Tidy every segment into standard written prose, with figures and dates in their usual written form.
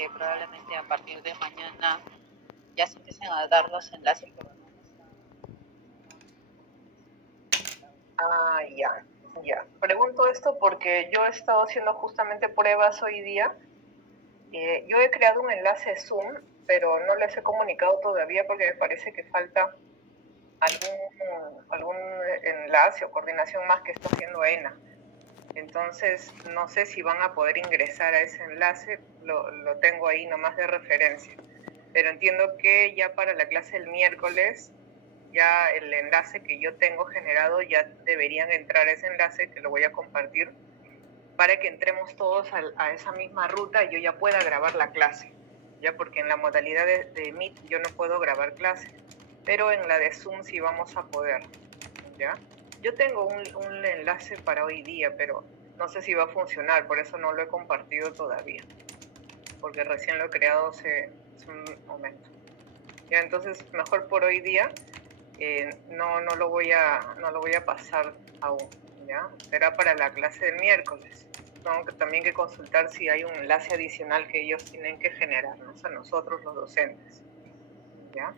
que probablemente a partir de mañana ya se empiecen a dar los enlaces que vamos a... Ya. Pregunto esto porque yo he estado haciendo justamente pruebas hoy día. Yo he creado un enlace Zoom, pero no les he comunicado todavía porque me parece que falta algún enlace o coordinación más que está haciendo ENA. Entonces, no sé si van a poder ingresar a ese enlace, lo tengo ahí nomás de referencia. Pero entiendo que ya para la clase del miércoles, ya el enlace que yo tengo generado, ya deberían entrar a ese enlace, que lo voy a compartir, para que entremos todos a esa misma ruta y yo ya pueda grabar la clase. Ya porque en la modalidad de Meet yo no puedo grabar clase, pero en la de Zoom sí vamos a poder, ¿ya? Yo tengo un enlace para hoy día, pero no sé si va a funcionar, por eso no lo he compartido todavía, porque recién lo he creado hace un momento. Ya, entonces mejor por hoy día no lo voy a pasar aún, ¿ya? Será para la clase del miércoles. Tengo también que consultar si hay un enlace adicional que ellos tienen que generarnos a nosotros los docentes, ¿ya?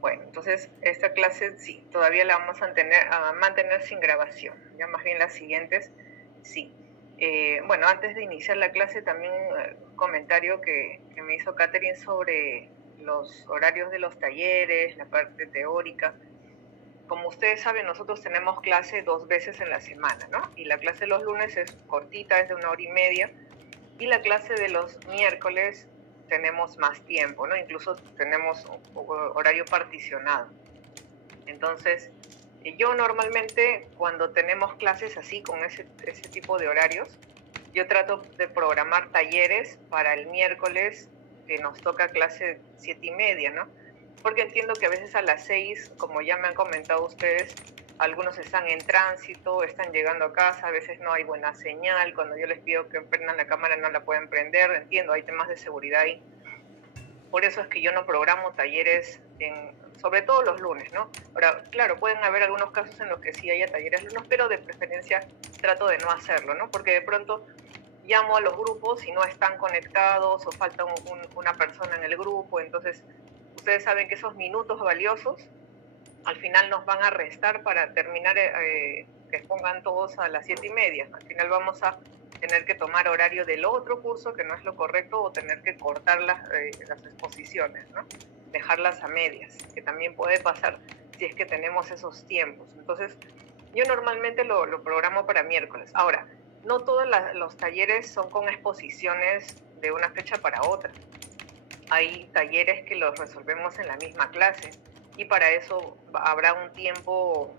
Bueno, entonces esta clase sí, todavía la vamos a mantener sin grabación, ya más bien las siguientes sí. Bueno, antes de iniciar la clase también un comentario que me hizo Catherine sobre los horarios de los talleres, la parte teórica. Como ustedes saben, nosotros tenemos clase 2 veces en la semana, ¿no? Y la clase de los lunes es cortita, es de 1 hora y media, y la clase de los miércoles tenemos más tiempo, ¿no? Incluso tenemos un horario particionado. Entonces, yo normalmente cuando tenemos clases así, con ese tipo de horarios, yo trato de programar talleres para el miércoles, que nos toca clase 7:30, ¿no? Porque entiendo que a veces a las 6, como ya me han comentado ustedes, algunos están en tránsito, están llegando a casa, a veces no hay buena señal, cuando yo les pido que prendan la cámara no la pueden prender, entiendo, hay temas de seguridad ahí. Por eso es que yo no programo talleres, sobre todo los lunes, ¿no? Ahora, claro, pueden haber algunos casos en los que sí haya talleres lunes, pero de preferencia trato de no hacerlo, ¿no? Porque de pronto llamo a los grupos y no están conectados o falta una persona en el grupo, entonces ustedes saben que esos minutos valiosos al final nos van a restar para terminar, que expongan todos a las 7:30. Al final vamos a tener que tomar horario del otro curso, que no es lo correcto, o tener que cortar las exposiciones, ¿no? Dejarlas a medias, que también puede pasar si es que tenemos esos tiempos. Entonces, yo normalmente lo programo para miércoles. Ahora, no todos los talleres son con exposiciones de una fecha para otra. Hay talleres que los resolvemos en la misma clase y para eso habrá un tiempo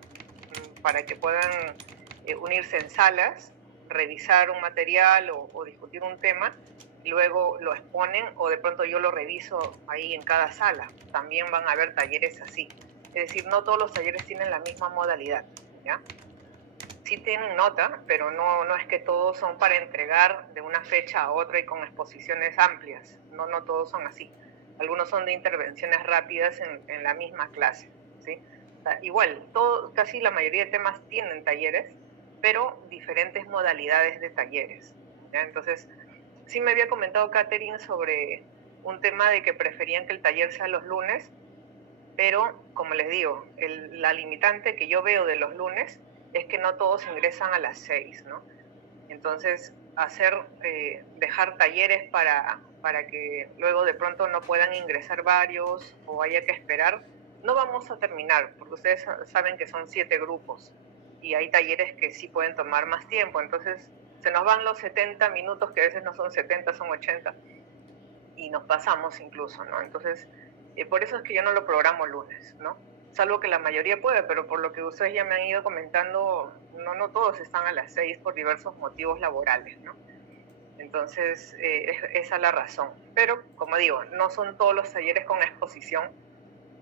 para que puedan unirse en salas, revisar un material o discutir un tema, y luego lo exponen o de pronto yo lo reviso ahí en cada sala. También van a haber talleres así. Es decir, no todos los talleres tienen la misma modalidad, ¿ya? Sí tienen nota, pero no es que todos son para entregar de una fecha a otra y con exposiciones amplias. No todos son así. Algunos son de intervenciones rápidas en la misma clase, ¿sí? O sea, igual, casi la mayoría de temas tienen talleres, pero diferentes modalidades de talleres, ¿ya? Entonces, sí me había comentado Catherine sobre un tema de que preferían que el taller sea los lunes, pero, como les digo, la limitante que yo veo de los lunes es que no todos ingresan a las 6, ¿no? Entonces, dejar talleres para que luego de pronto no puedan ingresar varios o haya que esperar, no vamos a terminar, porque ustedes saben que son 7 grupos y hay talleres que sí pueden tomar más tiempo, entonces se nos van los 70 minutos, que a veces no son 70, son 80, y nos pasamos incluso, ¿no? Entonces, por eso es que yo no lo programo lunes, ¿no? Salvo que la mayoría puede, pero por lo que ustedes ya me han ido comentando, no todos están a las 6 por diversos motivos laborales, ¿no? Entonces, esa es la razón. Pero, como digo, no son todos los talleres con exposición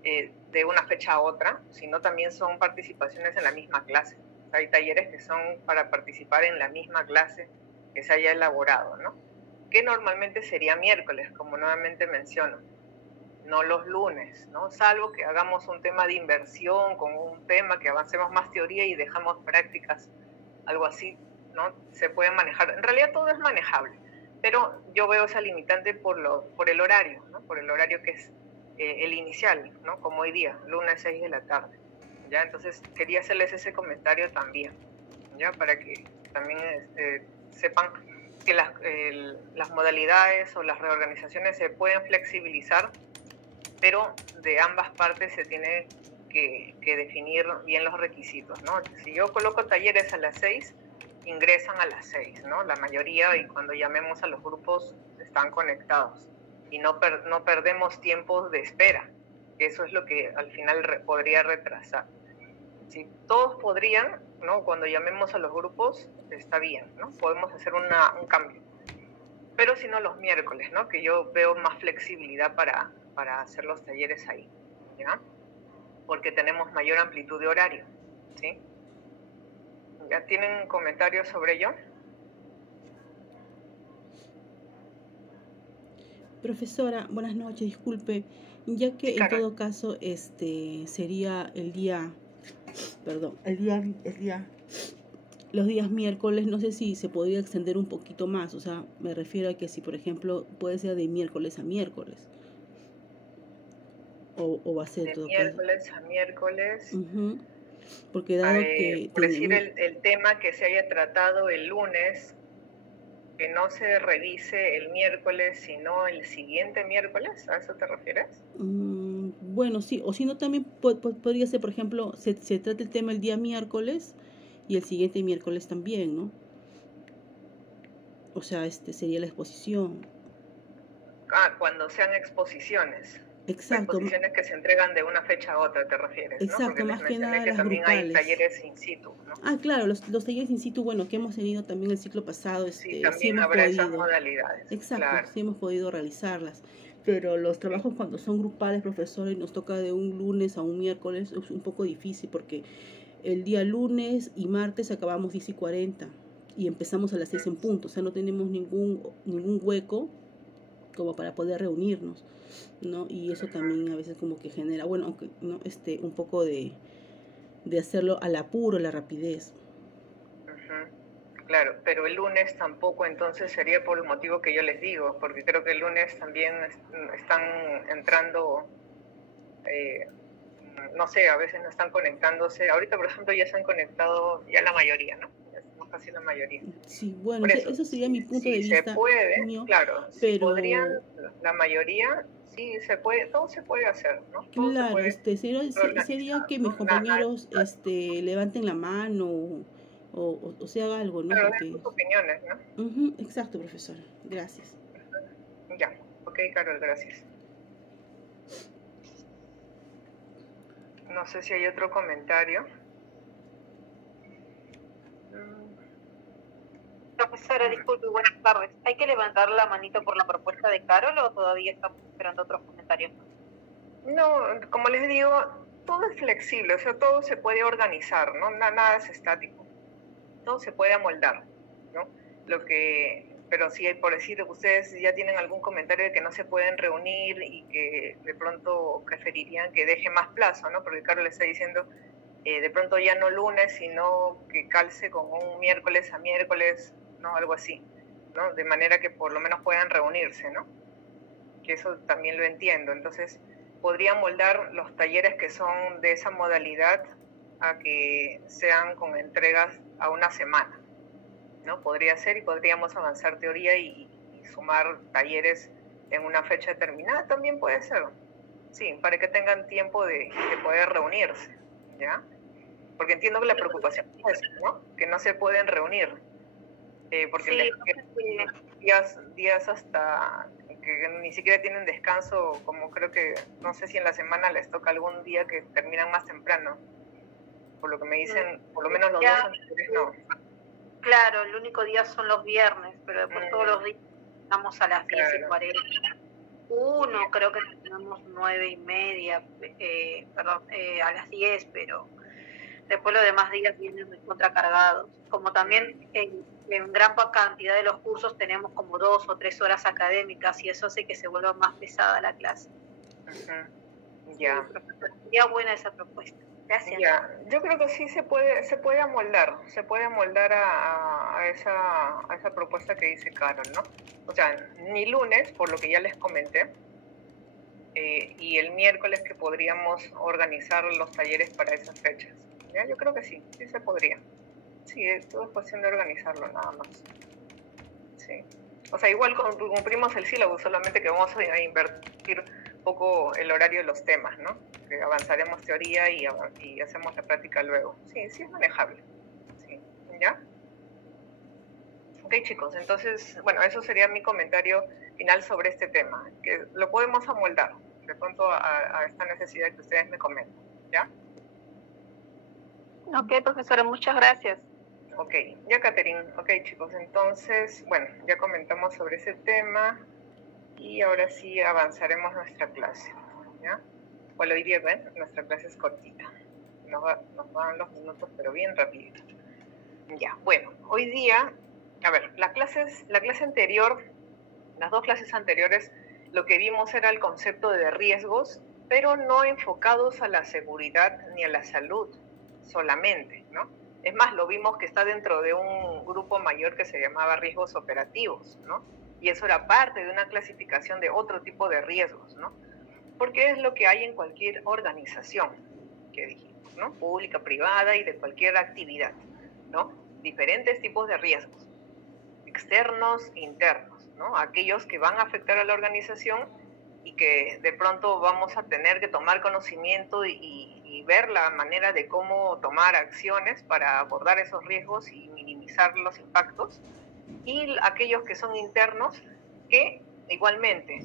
de una fecha a otra, sino también son participaciones en la misma clase. O sea, hay talleres que son para participar en la misma clase que se haya elaborado, ¿no? Que normalmente sería miércoles, como nuevamente menciono, no los lunes, ¿no? Salvo que hagamos un tema de inversión con un tema que avancemos más teoría y dejamos prácticas, algo así, ¿no? Se puede manejar. En realidad todo es manejable, pero yo veo esa limitante por el horario, ¿no? Por el horario que es el inicial, ¿no? Como hoy día, lunes 6 de la tarde, ¿ya? Entonces quería hacerles ese comentario también, ¿ya? Para que también sepan que las modalidades o las reorganizaciones se pueden flexibilizar, pero de ambas partes se tiene que definir bien los requisitos, ¿no? Si yo coloco talleres a las 6, ingresan a las 6, ¿no? La mayoría, y cuando llamemos a los grupos están conectados y no perdemos tiempos de espera, que eso es lo que al final podría retrasar. Si todos podrían, ¿no? Cuando llamemos a los grupos está bien, ¿no? Podemos hacer un cambio, pero si no los miércoles, ¿no? Que yo veo más flexibilidad para hacer los talleres ahí, ¿ya? Porque tenemos mayor amplitud de horario, ¿sí? ¿Ya tienen comentarios sobre ello? Profesora, buenas noches, disculpe, ya que en todo caso sería los días miércoles, no sé si se podría extender un poquito más, o sea, me refiero a que si por ejemplo puede ser de miércoles a miércoles, o va a ser de todo miércoles a miércoles. Porque dado que por decir el tema que se haya tratado el lunes, que no se revise el miércoles, sino el siguiente miércoles, ¿a eso te refieres? Bueno, sí, o si no también podría ser, por ejemplo, se trata el tema el día miércoles y el siguiente miércoles también, ¿no? O sea, sería la exposición. Cuando sean exposiciones. Exacto. Exposiciones que se entregan de una fecha a otra, te refieres, ¿no? Exacto, porque más que nada que las también grupales. Hay talleres in situ, ¿no? Claro, los talleres in situ, bueno, que hemos tenido también el ciclo pasado, sí, también sí hemos habrá podido. Esas modalidades. Exacto, claro. Sí hemos podido realizarlas. Pero los trabajos cuando son grupales, profesores, nos toca de un lunes a un miércoles, es un poco difícil porque el día lunes y martes acabamos 10:40 y empezamos a las 6 en punto, o sea, no tenemos ningún hueco como para poder reunirnos, ¿no? Y eso también a veces como que genera, bueno, aunque no un poco de hacerlo al apuro, la rapidez. Claro, pero el lunes tampoco, entonces sería por el motivo que yo les digo, porque creo que el lunes también están entrando, no sé, a veces no están conectándose. Ahorita, por ejemplo, ya se han conectado ya la mayoría, ¿no? Casi la mayoría. Sí, bueno, eso sería mi punto de vista. Se puede, mío, claro, pero... si podrían, la mayoría, sí, se puede, todo se puede hacer, ¿no? Todo claro, puede sería que mis compañeros levanten la mano o se haga algo, ¿no? Pero den sus opiniones, ¿no? Exacto, profesora. Gracias. Ya, ok, Carol, gracias. No sé si hay otro comentario. Profesora, disculpe, buenas tardes. ¿Hay que levantar la manito por la propuesta de Carol o todavía estamos esperando otros comentarios? No, como les digo, todo es flexible, o sea, todo se puede organizar, ¿no? Nada es estático. Todo se puede amoldar, ¿no? Pero si por decir, ustedes ya tienen algún comentario de que no se pueden reunir y que de pronto preferirían que deje más plazo, ¿no? Porque Carol le está diciendo, de pronto ya no lunes, sino que calce con un miércoles a miércoles, ¿no? Algo así, ¿no? De manera que por lo menos puedan reunirse, ¿no? Que eso también lo entiendo. Entonces, podrían moldar los talleres que son de esa modalidad a que sean con entregas a una semana, ¿no? Podría ser, y podríamos avanzar teoría y sumar talleres en una fecha determinada, también puede ser, sí, para que tengan tiempo de poder reunirse, ¿ya? Porque entiendo que la preocupación es, ¿no? Que no se pueden reunir, porque sí, días hasta que ni siquiera tienen descanso, como creo que, no sé si en la semana les toca algún día que terminan más temprano, por lo que me dicen, por lo menos los dos anteriores no. Claro, el único día son los viernes, pero después todos los días estamos a las 10:40. Creo que tenemos 9:30, a las 10, pero después los demás días vienen contracargados. Como también en gran cantidad de los cursos tenemos como 2 o 3 horas académicas y eso hace que se vuelva más pesada la clase. Ya. Sería buena esa propuesta. Gracias. Ya, yo creo que sí se puede amoldar a esa propuesta que dice Carol, ¿no? O sea, ni lunes, por lo que ya les comenté, y el miércoles que podríamos organizar los talleres para esas fechas. ¿Ya? Yo creo que sí se podría. Sí, todo es cuestión de organizarlo nada más. Sí. O sea, igual cumplimos el sílabo, solamente que vamos a invertir un poco el horario de los temas, ¿no? Que avanzaremos teoría y hacemos la práctica luego. Sí, es manejable. Sí. ¿Ya? Ok, chicos, entonces, bueno, eso sería mi comentario final sobre este tema, que lo podemos amoldar de pronto a esta necesidad que ustedes me comentan, ¿ya? Ok, profesora, muchas gracias. Ok, ya, Catherine. Ok, chicos, entonces, bueno, ya comentamos sobre ese tema y ahora sí avanzaremos nuestra clase, ¿ya? Bueno, hoy día, ven, nuestra clase es cortita, nos van los minutos, pero bien rapidito. Ya, bueno, hoy día, a ver, la clase anterior, las dos clases anteriores, lo que vimos era el concepto de riesgos, pero no enfocados a la seguridad ni a la salud solamente, ¿no? Es más, lo vimos que está dentro de un grupo mayor que se llamaba riesgos operativos, ¿no? Y eso era parte de una clasificación de otro tipo de riesgos, ¿no? Porque es lo que hay en cualquier organización, que dijimos, ¿no? Pública, privada y de cualquier actividad, ¿no? Diferentes tipos de riesgos, externos e internos, ¿no? Aquellos que van a afectar a la organización y que de pronto vamos a tener que tomar conocimiento y ver la manera de cómo tomar acciones para abordar esos riesgos y minimizar los impactos, y aquellos que son internos, que igualmente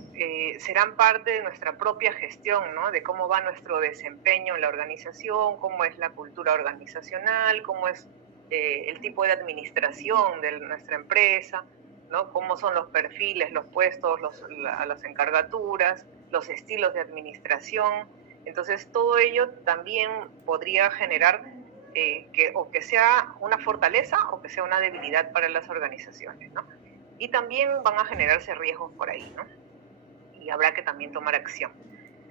serán parte de nuestra propia gestión, ¿no? De cómo va nuestro desempeño en la organización, cómo es la cultura organizacional, cómo es el tipo de administración de nuestra empresa, ¿no? Cómo son los perfiles, los puestos, las encargaturas, los estilos de administración. Entonces, todo ello también podría generar que sea una fortaleza o que sea una debilidad para las organizaciones, ¿no? Y también van a generarse riesgos por ahí, ¿no? Y habrá que también tomar acción.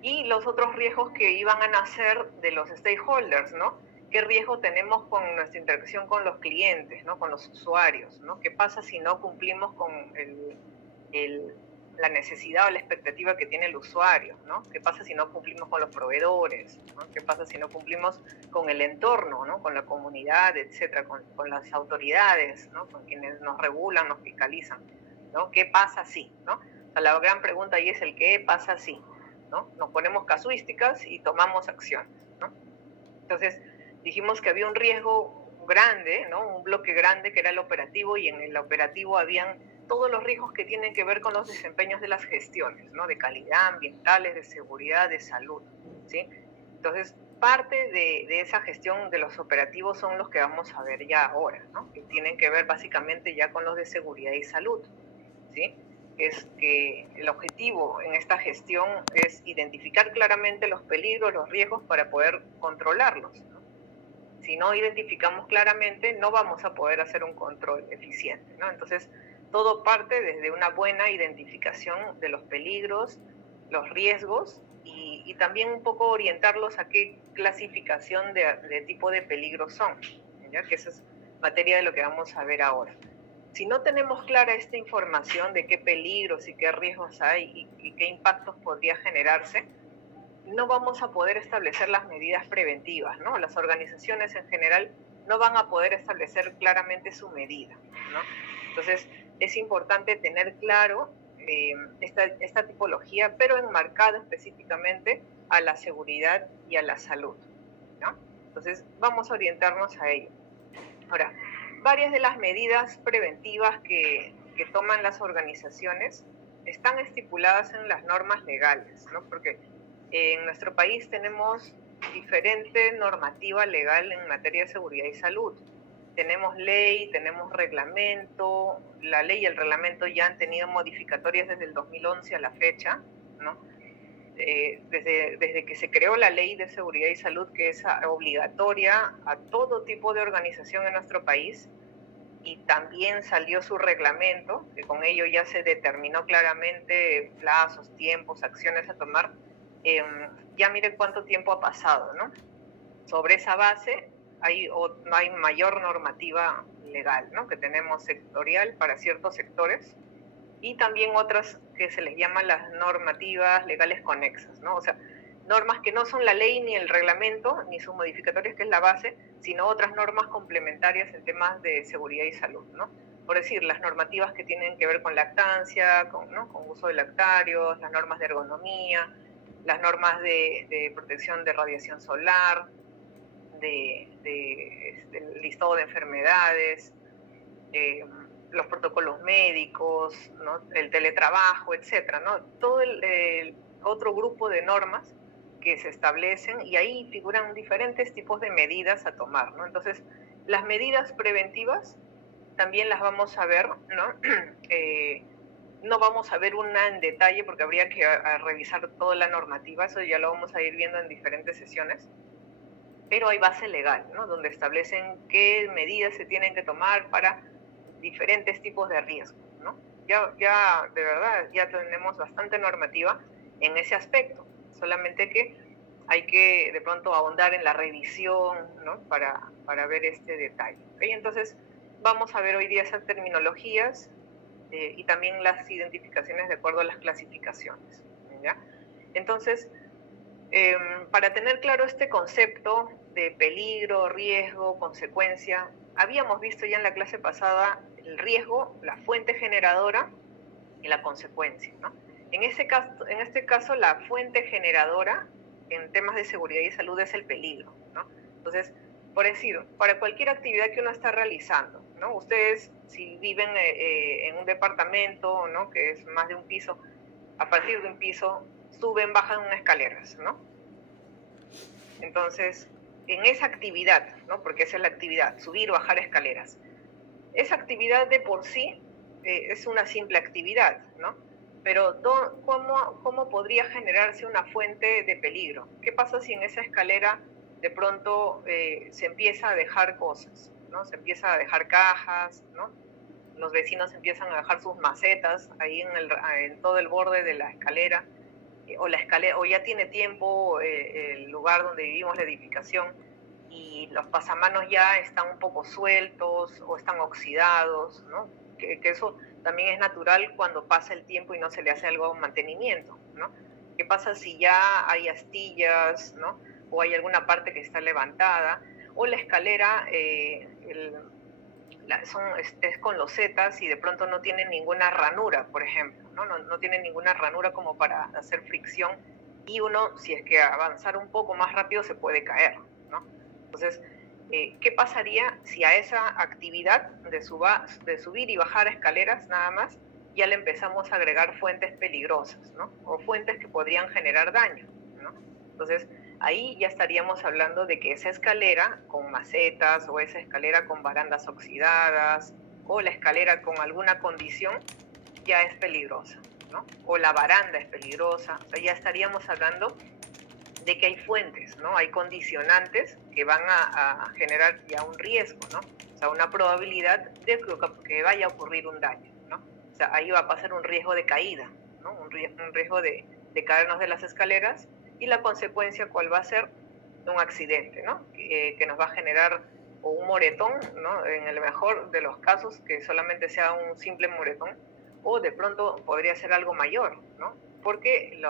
Y los otros riesgos que iban a nacer de los stakeholders, ¿no? ¿Qué riesgo tenemos con nuestra interacción con los clientes, ¿no? Con los usuarios, ¿no? ¿Qué pasa si no cumplimos con la necesidad o la expectativa que tiene el usuario, ¿no? ¿Qué pasa si no cumplimos con los proveedores, ¿no? ¿Qué pasa si no cumplimos con el entorno, ¿no? Con la comunidad, etcétera, con las autoridades, ¿no? Con quienes nos regulan, nos fiscalizan, ¿no? ¿Qué pasa si, ¿no? O sea, la gran pregunta ahí es el qué pasa si, ¿no? Nos ponemos casuísticas y tomamos acciones, ¿no? Entonces, dijimos que había un riesgo grande, ¿no? Un bloque grande que era el operativo, y en el operativo habían todos los riesgos que tienen que ver con los desempeños de las gestiones, ¿no? De calidad, ambientales, de seguridad, de salud, ¿sí? Entonces, parte de esa gestión de los operativos son los que vamos a ver ya ahora, ¿no? Que tienen que ver básicamente ya con los de seguridad y salud, ¿sí? Es que el objetivo en esta gestión es identificar claramente los peligros, los riesgos para poder controlarlos, ¿no? Si no identificamos claramente, no vamos a poder hacer un control eficiente, ¿no? Entonces, todo parte desde una buena identificación de los peligros, los riesgos, y también un poco orientarlos a qué clasificación de tipo de peligros son, ¿ya? Que esa es materia de lo que vamos a ver ahora. Si no tenemos clara esta información de qué peligros y qué riesgos hay y qué impactos podría generarse, no vamos a poder establecer las medidas preventivas, ¿no? Las organizaciones en general no van a poder establecer claramente su medida, ¿no? Entonces, es importante tener claro esta tipología, pero enmarcada específicamente a la seguridad y a la salud, ¿no? Entonces, vamos a orientarnos a ello. Ahora, varias de las medidas preventivas que toman las organizaciones están estipuladas en las normas legales, ¿no? Porque en nuestro país tenemos diferente normativa legal en materia de seguridad y salud. Tenemos ley, tenemos reglamento. La ley y el reglamento ya han tenido modificatorias desde el 2011 a la fecha, ¿no? Desde que se creó la ley de seguridad y salud, que es obligatoria a todo tipo de organización en nuestro país, y también salió su reglamento, que con ello ya se determinó claramente plazos, tiempos, acciones a tomar. Ya miren cuánto tiempo ha pasado, ¿no? sobre esa base no hay mayor normativa legal, ¿no? Que tenemos sectorial para ciertos sectores, y también otras que se les llaman las normativas legales conexas, ¿no? O sea, normas que no son la ley ni el reglamento, ni sus modificatorios, que es la base, sino otras normas complementarias en temas de seguridad y salud, ¿no? Por decir, las normativas que tienen que ver con lactancia, con uso de lactarios, las normas de ergonomía, las normas de protección de radiación solar, del listado de enfermedades, los protocolos médicos, ¿no? El teletrabajo, etcétera, ¿no? Todo el otro grupo de normas que se establecen, y ahí figuran diferentes tipos de medidas a tomar, ¿no? Entonces, las medidas preventivas también las vamos a ver, ¿no? No vamos a ver una en detalle porque habría que revisar toda la normativa, eso ya lo vamos a ir viendo en diferentes sesiones, pero hay base legal, ¿no? Donde establecen qué medidas se tienen que tomar para diferentes tipos de riesgos, ¿no? Ya de verdad, ya tenemos bastante normativa en ese aspecto, solamente que hay que de pronto ahondar en la revisión, ¿no? Para ver este detalle, ¿okay? Entonces, vamos a ver hoy día esas terminologías y también las identificaciones de acuerdo a las clasificaciones, ¿ya? Entonces, para tener claro este concepto de peligro, riesgo, consecuencia, habíamos visto ya en la clase pasada el riesgo, la fuente generadora y la consecuencia, ¿no? En este caso, la fuente generadora en temas de seguridad y salud es el peligro, ¿no? Entonces, por decir, para cualquier actividad que uno está realizando, ¿no? Ustedes, si viven en un departamento, ¿no? Que es más de un piso, a partir de un piso, suben, bajan unas escaleras, ¿no? Entonces, en esa actividad, ¿no? Porque esa es la actividad, subir o bajar escaleras. Esa actividad de por sí es una simple actividad, ¿no? Pero ¿cómo podría generarse una fuente de peligro? ¿Qué pasa si en esa escalera de pronto se empieza a dejar cosas, ¿no? Se empieza a dejar cajas, ¿no? Los vecinos empiezan a dejar sus macetas ahí en todo el borde de la escalera, o ya tiene tiempo el lugar donde vivimos, la edificación, y los pasamanos ya están un poco sueltos o están oxidados, ¿no? Que eso también es natural cuando pasa el tiempo y no se le hace algo de mantenimiento, ¿no? ¿Qué pasa si ya hay astillas, ¿no? O hay alguna parte que está levantada, o la escalera es con losetas y de pronto no tiene ninguna ranura, por ejemplo, ¿no? No tiene ninguna ranura como para hacer fricción, y uno, si es que avanzar un poco más rápido, se puede caer, ¿no? Entonces, ¿qué pasaría si a esa actividad de subir y bajar escaleras nada más ya le empezamos a agregar fuentes peligrosas, ¿no? O fuentes que podrían generar daño, ¿no? Entonces, ahí ya estaríamos hablando de que esa escalera con macetas, o esa escalera con barandas oxidadas, o la escalera con alguna condición ya es peligrosa, ¿no? O la baranda es peligrosa. O sea, ya estaríamos hablando de que hay fuentes, ¿no? Hay condicionantes que van a generar ya un riesgo, ¿no? O sea, una probabilidad de que vaya a ocurrir un daño, ¿no? O sea, ahí va a pasar un riesgo de caída, ¿no? Un riesgo de caernos de las escaleras, y la consecuencia, ¿cuál va a ser? Un accidente, ¿no? Que nos va a generar o un moretón, ¿no? En el mejor de los casos, que solamente sea un simple moretón, o de pronto podría ser algo mayor, ¿no? Porque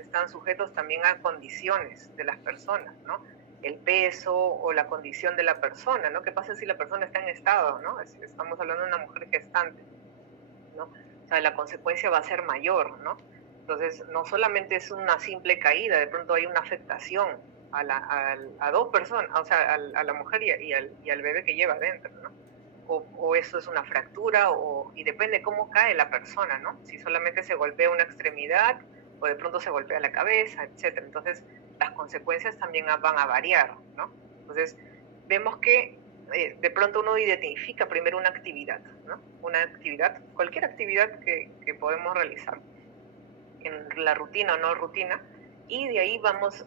están sujetos también a condiciones de las personas, ¿no? El peso o la condición de la persona, ¿no? ¿Qué pasa si la persona está en estado, ¿no? Estamos hablando de una mujer gestante, ¿no? O sea, la consecuencia va a ser mayor, ¿no? Entonces, no solamente es una simple caída, de pronto hay una afectación a dos personas, o sea, a la mujer y al bebé que lleva adentro, ¿no? O eso es una fractura, y depende cómo cae la persona, ¿no? Si solamente se golpea una extremidad, o de pronto se golpea la cabeza, etc. Entonces, las consecuencias también van a variar, ¿no? Entonces, vemos que de pronto uno identifica primero una actividad, ¿no? Una actividad, cualquier actividad que podemos realizar, en la rutina o no rutina, y de ahí vamos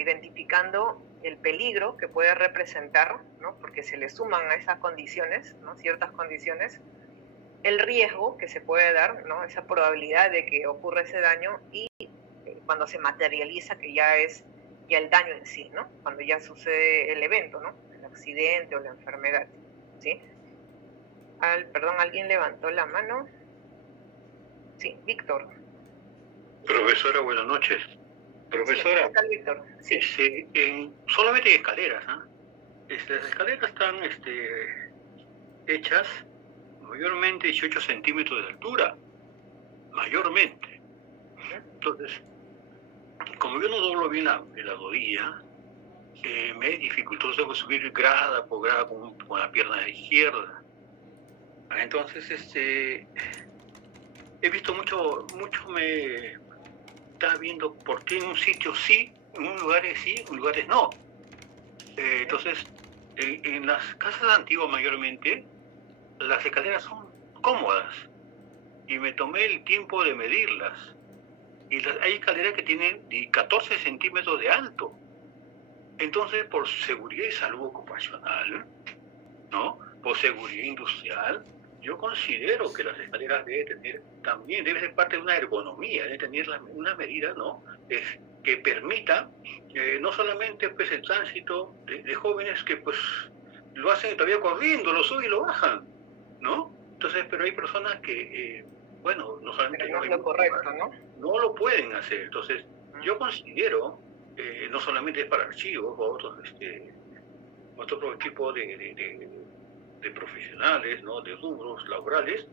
identificando el peligro que puede representar, ¿no? Porque se le suman a esas condiciones, ¿no? Ciertas condiciones, el riesgo que se puede dar, ¿no? Esa probabilidad de que ocurra ese daño, y cuando se materializa que ya es y al daño en sí, ¿no? Cuando ya sucede el evento, ¿no? El accidente o la enfermedad, ¿sí? Perdón, ¿alguien levantó la mano? Sí, Víctor. Profesora, buenas noches. Profesora, sí, ¿qué tal, Víctor? Sí. Solamente hay escaleras, ¿ah? Las escaleras están hechas mayormente 18 centímetros de altura, mayormente. Entonces, como yo no doblo bien la rodilla, me es dificultoso, tengo que subir grada por grada con la pierna izquierda. Entonces, he visto mucho me está viendo por qué en un sitio sí, en un lugares sí, en lugares no. Entonces, en las casas antiguas mayormente, las escaleras son cómodas y me tomé el tiempo de medirlas. Y hay escaleras que tienen 14 centímetros de alto. Entonces, por seguridad y salud ocupacional, ¿no? Por seguridad industrial, yo considero que las escaleras debe ser parte de una ergonomía, debe tener una medida, ¿no? Que permita no solamente pues el tránsito de jóvenes que pues lo hacen todavía corriendo, lo suben y lo bajan, ¿no? Entonces, pero hay personas que, bueno, no solamente no es lo correcto, ¿no? No lo pueden hacer. Entonces, yo considero, no solamente es para archivos o otro tipo de profesionales, ¿no? De rubros laborales,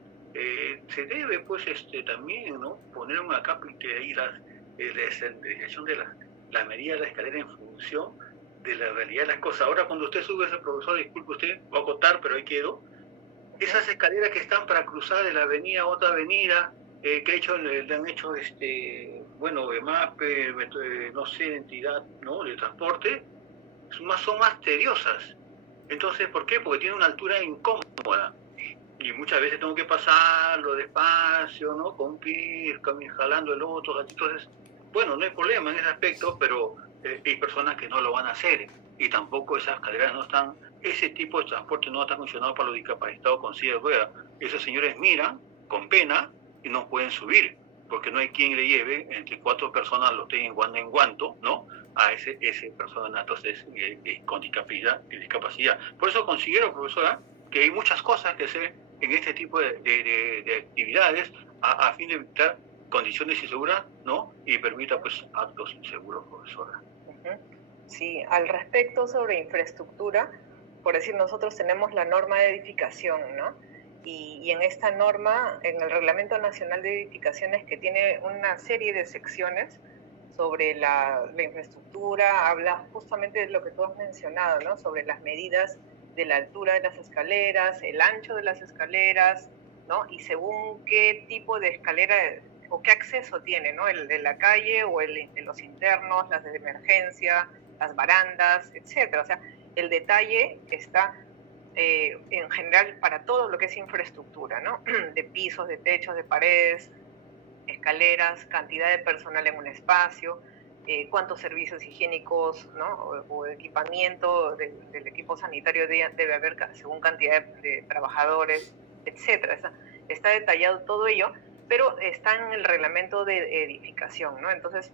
se debe pues también, ¿no? Poner una cápita ahí la descentralización de la medida de la escalera en función de la realidad de las cosas. Ahora cuando usted sube, ese profesor, disculpe usted, va a acotar, pero ahí quedo, esas escaleras que están para cruzar de la avenida a otra avenida, que le han hecho bueno, MAPE, no sé, entidad, ¿no? De transporte, son más tediosas. Entonces, ¿por qué? Porque tiene una altura incómoda. Y muchas veces tengo que pasarlo despacio, ¿no? Con un pie, jalando el otro. Entonces, bueno, no hay problema en ese aspecto, pero hay personas que no lo van a hacer. Y tampoco esas escaleras no están, ese tipo de transporte no está funcionando para los discapacitados con silla de ruedas. Esos señores miran con pena y no pueden subir, porque no hay quien le lleve, entre 4 personas lo tengan guanto en guanto, ¿no? A ese persona, entonces, con discapacidad. Por eso considero, profesora, que hay muchas cosas que hacer en este tipo de actividades a fin de evitar condiciones inseguras, ¿no? Y permita, pues, actos inseguros, profesora. Sí, al respecto sobre infraestructura, por decir, nosotros tenemos la norma de edificación, ¿no? Y en esta norma, en el Reglamento Nacional de Edificaciones, que tiene una serie de secciones sobre la infraestructura, habla justamente de lo que tú has mencionado, ¿no? Sobre las medidas de la altura de las escaleras, el ancho de las escaleras, ¿no? Y según qué tipo de escalera o qué acceso tiene, ¿no? El de la calle o el de los internos, las de emergencia, las barandas, etcétera. O sea, el detalle está en general para todo lo que es infraestructura, ¿no? De pisos, de techos, de paredes, escaleras, cantidad de personal en un espacio, cuántos servicios higiénicos, ¿no? o equipamiento del equipo sanitario debe haber según cantidad de trabajadores, etcétera. Está detallado todo ello, pero está en el reglamento de edificación, ¿no? Entonces,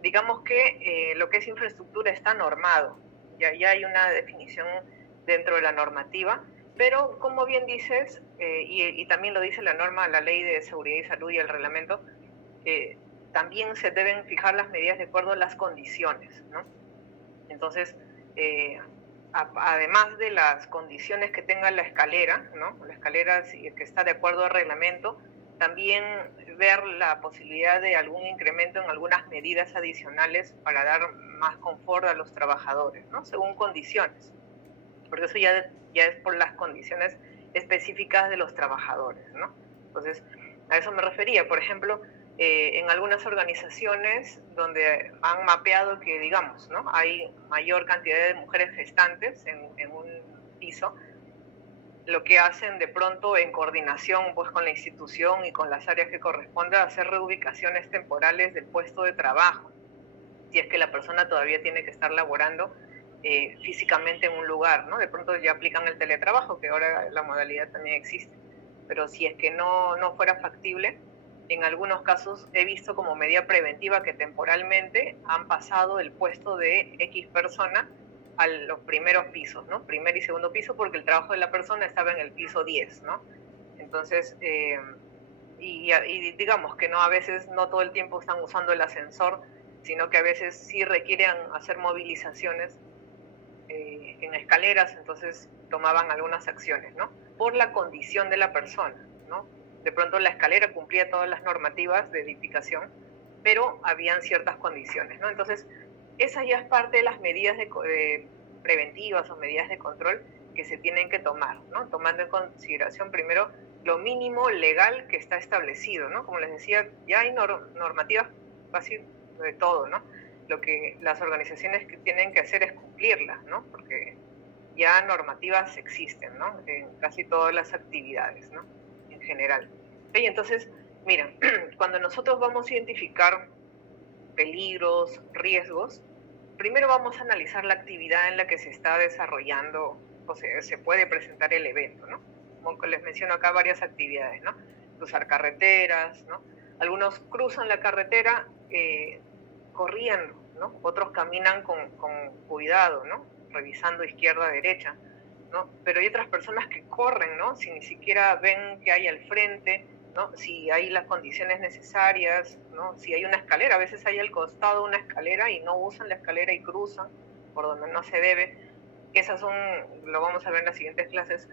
digamos que lo que es infraestructura está normado, ya hay una definición dentro de la normativa, pero como bien dices, y también lo dice la norma, la Ley de Seguridad y Salud y el reglamento, también se deben fijar las medidas de acuerdo a las condiciones, ¿no? Entonces, además de las condiciones que tenga la escalera, ¿no? La escalera que está de acuerdo al reglamento, también ver la posibilidad de algún incremento en algunas medidas adicionales para dar más confort a los trabajadores, ¿no? Según condiciones, porque eso ya es por las condiciones específicas de los trabajadores, ¿no? Entonces, a eso me refería. Por ejemplo, en algunas organizaciones donde han mapeado que, digamos, ¿no? Hay mayor cantidad de mujeres gestantes en un piso, lo que hacen de pronto en coordinación pues con la institución y con las áreas que correspondan, hacer reubicaciones temporales del puesto de trabajo, si es que la persona todavía tiene que estar laborando físicamente en un lugar, ¿no? De pronto ya aplican el teletrabajo, que ahora la modalidad también existe, pero si es que no fuera factible, En algunos casos he visto como medida preventiva que temporalmente han pasado el puesto de X persona a los primeros pisos, ¿no? Primer y segundo piso, porque el trabajo de la persona estaba en el piso 10, ¿no? Entonces, y digamos que no, a veces no todo el tiempo están usando el ascensor, sino que a veces sí requieren hacer movilizaciones en escaleras, entonces tomaban algunas acciones, ¿no? Por la condición de la persona, ¿no? De pronto la escalera cumplía todas las normativas de edificación, pero habían ciertas condiciones, ¿no? Entonces, esa ya es parte de las medidas preventivas o medidas de control que se tienen que tomar, ¿no? Tomando en consideración primero lo mínimo legal que está establecido, ¿no? Como les decía, ya hay normativas casi de todo, ¿no? Lo que las organizaciones que tienen que hacer es cumplirlas, ¿no? Porque ya normativas existen, ¿no? En casi todas las actividades, ¿no? En general. Y entonces, mira, cuando nosotros vamos a identificar peligros, riesgos, primero vamos a analizar la actividad en la que se está desarrollando o se puede presentar el evento, ¿no? Como les menciono acá varias actividades, ¿no? Cruzar carreteras, ¿no? Algunos cruzan la carretera corriendo, ¿no? Otros caminan con cuidado, ¿no? Revisando izquierda, derecha, ¿no? Pero hay otras personas que corren, ¿no? Si ni siquiera ven que hay al frente, ¿no? Si hay las condiciones necesarias, ¿no? Si hay una escalera, a veces hay al costado una escalera y no usan la escalera y cruzan por donde no se debe. Esas son, lo vamos a ver en las siguientes clases,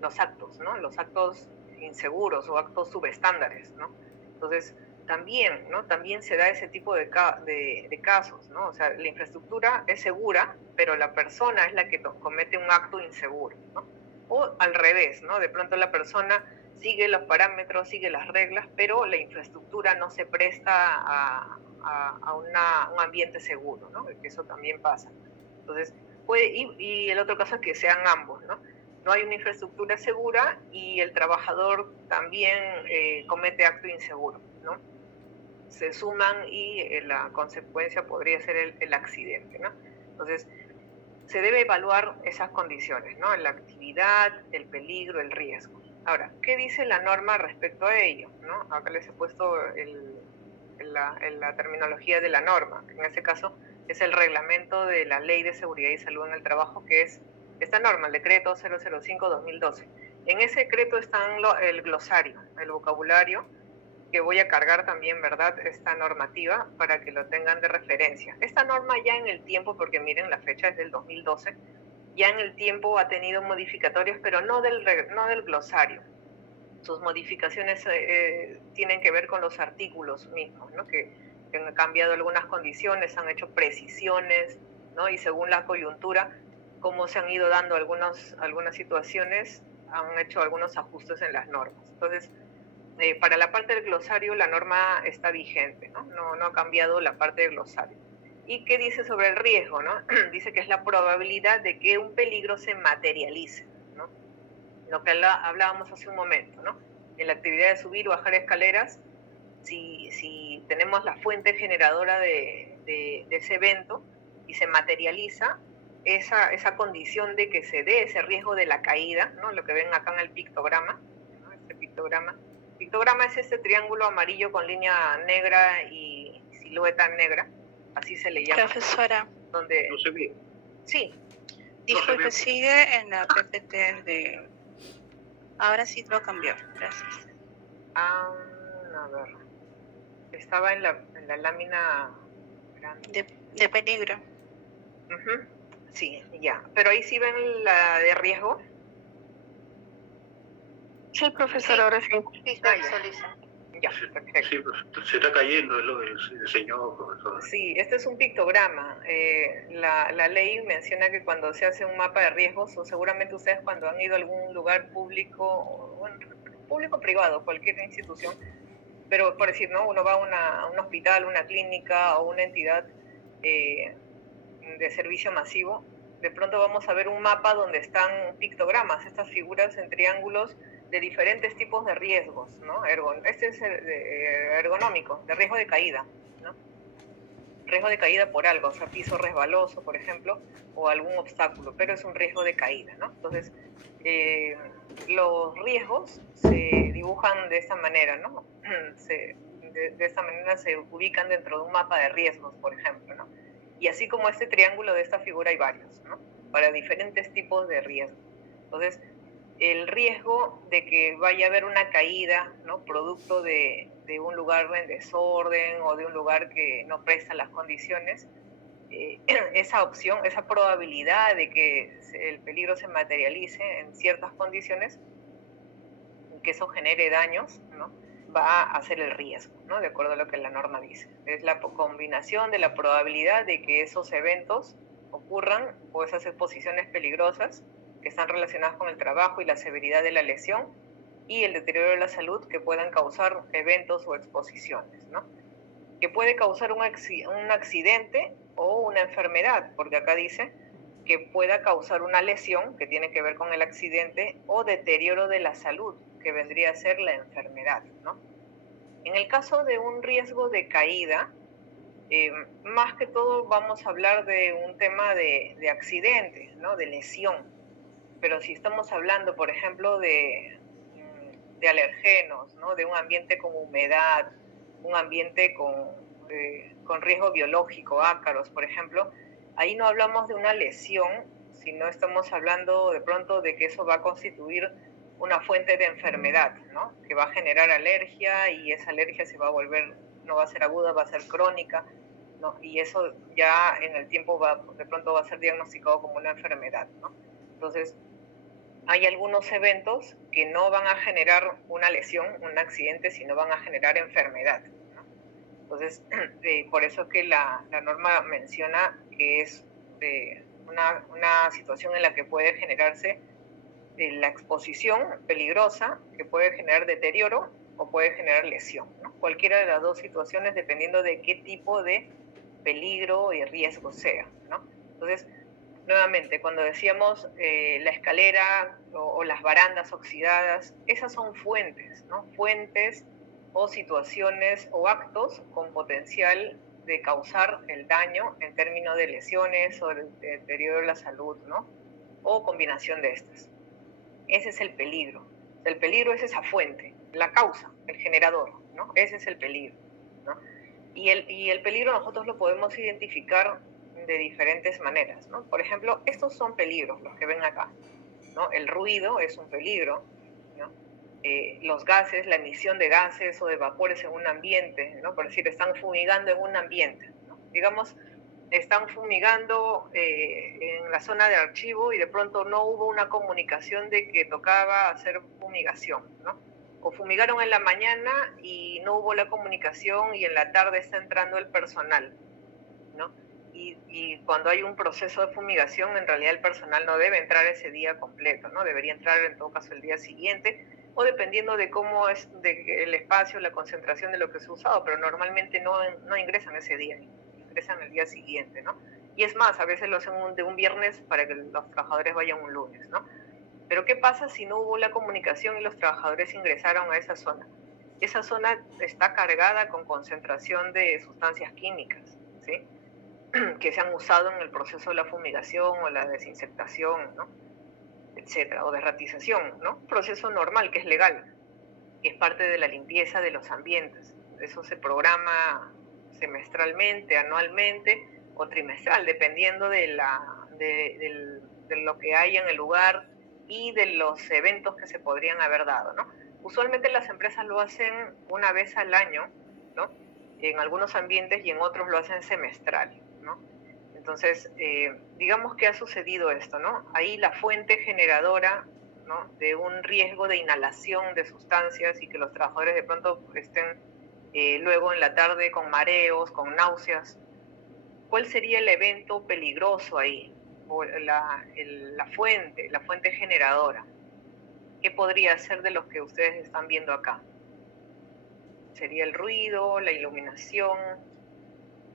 los actos, ¿no? Los actos inseguros o actos subestándares, ¿no? Entonces, también, ¿no? También se da ese tipo de casos, ¿no? O sea, la infraestructura es segura, pero la persona es la que comete un acto inseguro, ¿no? O al revés, ¿no? De pronto la persona sigue los parámetros, sigue las reglas, pero la infraestructura no se presta a un ambiente seguro, ¿no? Que eso también pasa. Entonces, y el otro caso es que sean ambos, ¿no? No hay una infraestructura segura y el trabajador también comete acto inseguro, ¿no? Se suman y la consecuencia podría ser el accidente, ¿no? Entonces, se debe evaluar esas condiciones, ¿no? La actividad, el peligro, el riesgo. Ahora, ¿qué dice la norma respecto a ello, ¿no? Acá les he puesto la terminología de la norma, que en este caso es el reglamento de la Ley de Seguridad y Salud en el Trabajo, que es esta norma, el decreto 005-2012. En ese decreto está el glosario, el vocabulario, que voy a cargar también, ¿verdad?, esta normativa para que lo tengan de referencia. Esta norma ya en el tiempo, porque miren, la fecha es del 2012, ya en el tiempo ha tenido modificatorios, pero no del glosario. Sus modificaciones tienen que ver con los artículos mismos, ¿no? Que han cambiado algunas condiciones, han hecho precisiones, ¿no? Y según la coyuntura, cómo se han ido dando algunas situaciones, han hecho algunos ajustes en las normas. Entonces, para la parte del glosario, la norma está vigente, ¿no? No ha cambiado la parte del glosario. ¿Y qué dice sobre el riesgo, no? Dice que es la probabilidad de que un peligro se materialice, ¿no? Lo que hablábamos hace un momento, ¿no? En la actividad de subir o bajar escaleras, si tenemos la fuente generadora de ese evento y se materializa esa condición de que se dé ese riesgo de la caída, ¿no? Lo que ven acá en el pictograma, ¿no? Este pictograma es este triángulo amarillo con línea negra y silueta negra, así se le llama. Profesora. Donde... No se ve. Sí. Dijo que sigue en la PPT de... Ahora sí lo cambió, gracias. A ver. Estaba en la lámina grande. De peligro. Sí, ya. Pero ahí sí ven la de riesgo. Sí, profesor, ahora sí. Sí, se visualiza. Ya, perfecto. Sí, pues, se está cayendo el señor, profesor. Sí, este es un pictograma. La ley menciona que cuando se hace un mapa de riesgos, o seguramente ustedes cuando han ido a algún lugar público, bueno, público-privado, cualquier institución, pero por decir, ¿no? Uno va a un hospital, una clínica o una entidad de servicio masivo, de pronto vamos a ver un mapa donde están pictogramas, estas figuras en triángulos de diferentes tipos de riesgos, ¿no? Este es ergonómico, de riesgo de caída, ¿no? Riesgo de caída por algo, o sea, piso resbaloso, por ejemplo, o algún obstáculo, pero es un riesgo de caída, ¿no? Entonces, los riesgos se dibujan de esta manera, ¿no? De esta manera se ubican dentro de un mapa de riesgos, por ejemplo, ¿no? Y así como este triángulo de esta figura hay varios, ¿no? Para diferentes tipos de riesgos. Entonces, el riesgo de que vaya a haber una caída, ¿no? Producto de un lugar en desorden o de un lugar que no presta las condiciones, esa opción, esa probabilidad de que el peligro se materialice en ciertas condiciones y que eso genere daños, ¿no? Va a ser el riesgo, ¿no? De acuerdo a lo que la norma dice. Es la combinación de la probabilidad de que esos eventos ocurran o esas exposiciones peligrosas que están relacionadas con el trabajo y la severidad de la lesión y el deterioro de la salud que puedan causar eventos o exposiciones, ¿no? Que puede causar un accidente o una enfermedad, porque acá dice que pueda causar una lesión que tiene que ver con el accidente o deterioro de la salud, que vendría a ser la enfermedad, ¿no? En el caso de un riesgo de caída, más que todo vamos a hablar de un tema de accidente, ¿no? De lesión. Pero si estamos hablando, por ejemplo, de alergenos, ¿no? De un ambiente con humedad, un ambiente con riesgo biológico, ácaros, por ejemplo, ahí no hablamos de una lesión, sino estamos hablando de pronto de que eso va a constituir una fuente de enfermedad, ¿no? Que va a generar alergia y esa alergia se va a volver, no va a ser aguda, va a ser crónica, ¿no? Y eso ya en el tiempo de pronto va a ser diagnosticado como una enfermedad, ¿no? Entonces, hay algunos eventos que no van a generar una lesión, un accidente, sino van a generar enfermedad, ¿no? Entonces, por eso es que la norma menciona que es una situación en la que puede generarse la exposición peligrosa, que puede generar deterioro o puede generar lesión, ¿no? Cualquiera de las dos situaciones dependiendo de qué tipo de peligro y riesgo sea, ¿no? Entonces, nuevamente, cuando decíamos la escalera o las barandas oxidadas, esas son fuentes, ¿no? Fuentes o situaciones o actos con potencial de causar el daño en términos de lesiones o de deterioro de la salud, ¿no? O combinación de estas. Ese es el peligro. El peligro es esa fuente, la causa, el generador, ¿no? Ese es el peligro, ¿no? Y el peligro nosotros lo podemos identificar de diferentes maneras, ¿no? Por ejemplo, estos son peligros, los que ven acá, ¿no? El ruido es un peligro, ¿no? Los gases, la emisión de gases o de vapores en un ambiente, ¿no? Por decir, están fumigando en un ambiente, ¿no? Digamos, están fumigando en la zona de archivo y de pronto no hubo una comunicación de que tocaba hacer fumigación, ¿no? O fumigaron en la mañana y no hubo la comunicación y en la tarde está entrando el personal, ¿no? Y cuando hay un proceso de fumigación, en realidad el personal no debe entrar ese día completo, ¿no? Debería entrar en todo caso el día siguiente, o dependiendo de cómo es el espacio, la concentración de lo que se ha usado, pero normalmente no ingresan ese día, ingresan el día siguiente, ¿no? Y es más, a veces lo hacen de un viernes para que los trabajadores vayan un lunes, ¿no? Pero ¿qué pasa si no hubo la comunicación y los trabajadores ingresaron a esa zona? Esa zona está cargada con concentración de sustancias químicas, ¿sí? Que se han usado en el proceso de la fumigación o la desinsectación, ¿no? Etcétera, o de ratización, ¿no? Un proceso normal que es legal, que es parte de la limpieza de los ambientes. Eso se programa semestralmente, anualmente o trimestral, dependiendo de lo que hay en el lugar y de los eventos que se podrían haber dado, ¿no? Usualmente las empresas lo hacen una vez al año, ¿no? En algunos ambientes y en otros lo hacen semestral, ¿no? Entonces, digamos que ha sucedido esto, ¿no? Ahí la fuente generadora, ¿no? De un riesgo de inhalación de sustancias y que los trabajadores de pronto estén luego en la tarde con mareos, con náuseas. ¿Cuál sería el evento peligroso ahí? O la fuente generadora. ¿Qué podría ser de los que ustedes están viendo acá? ¿Sería el ruido, la iluminación,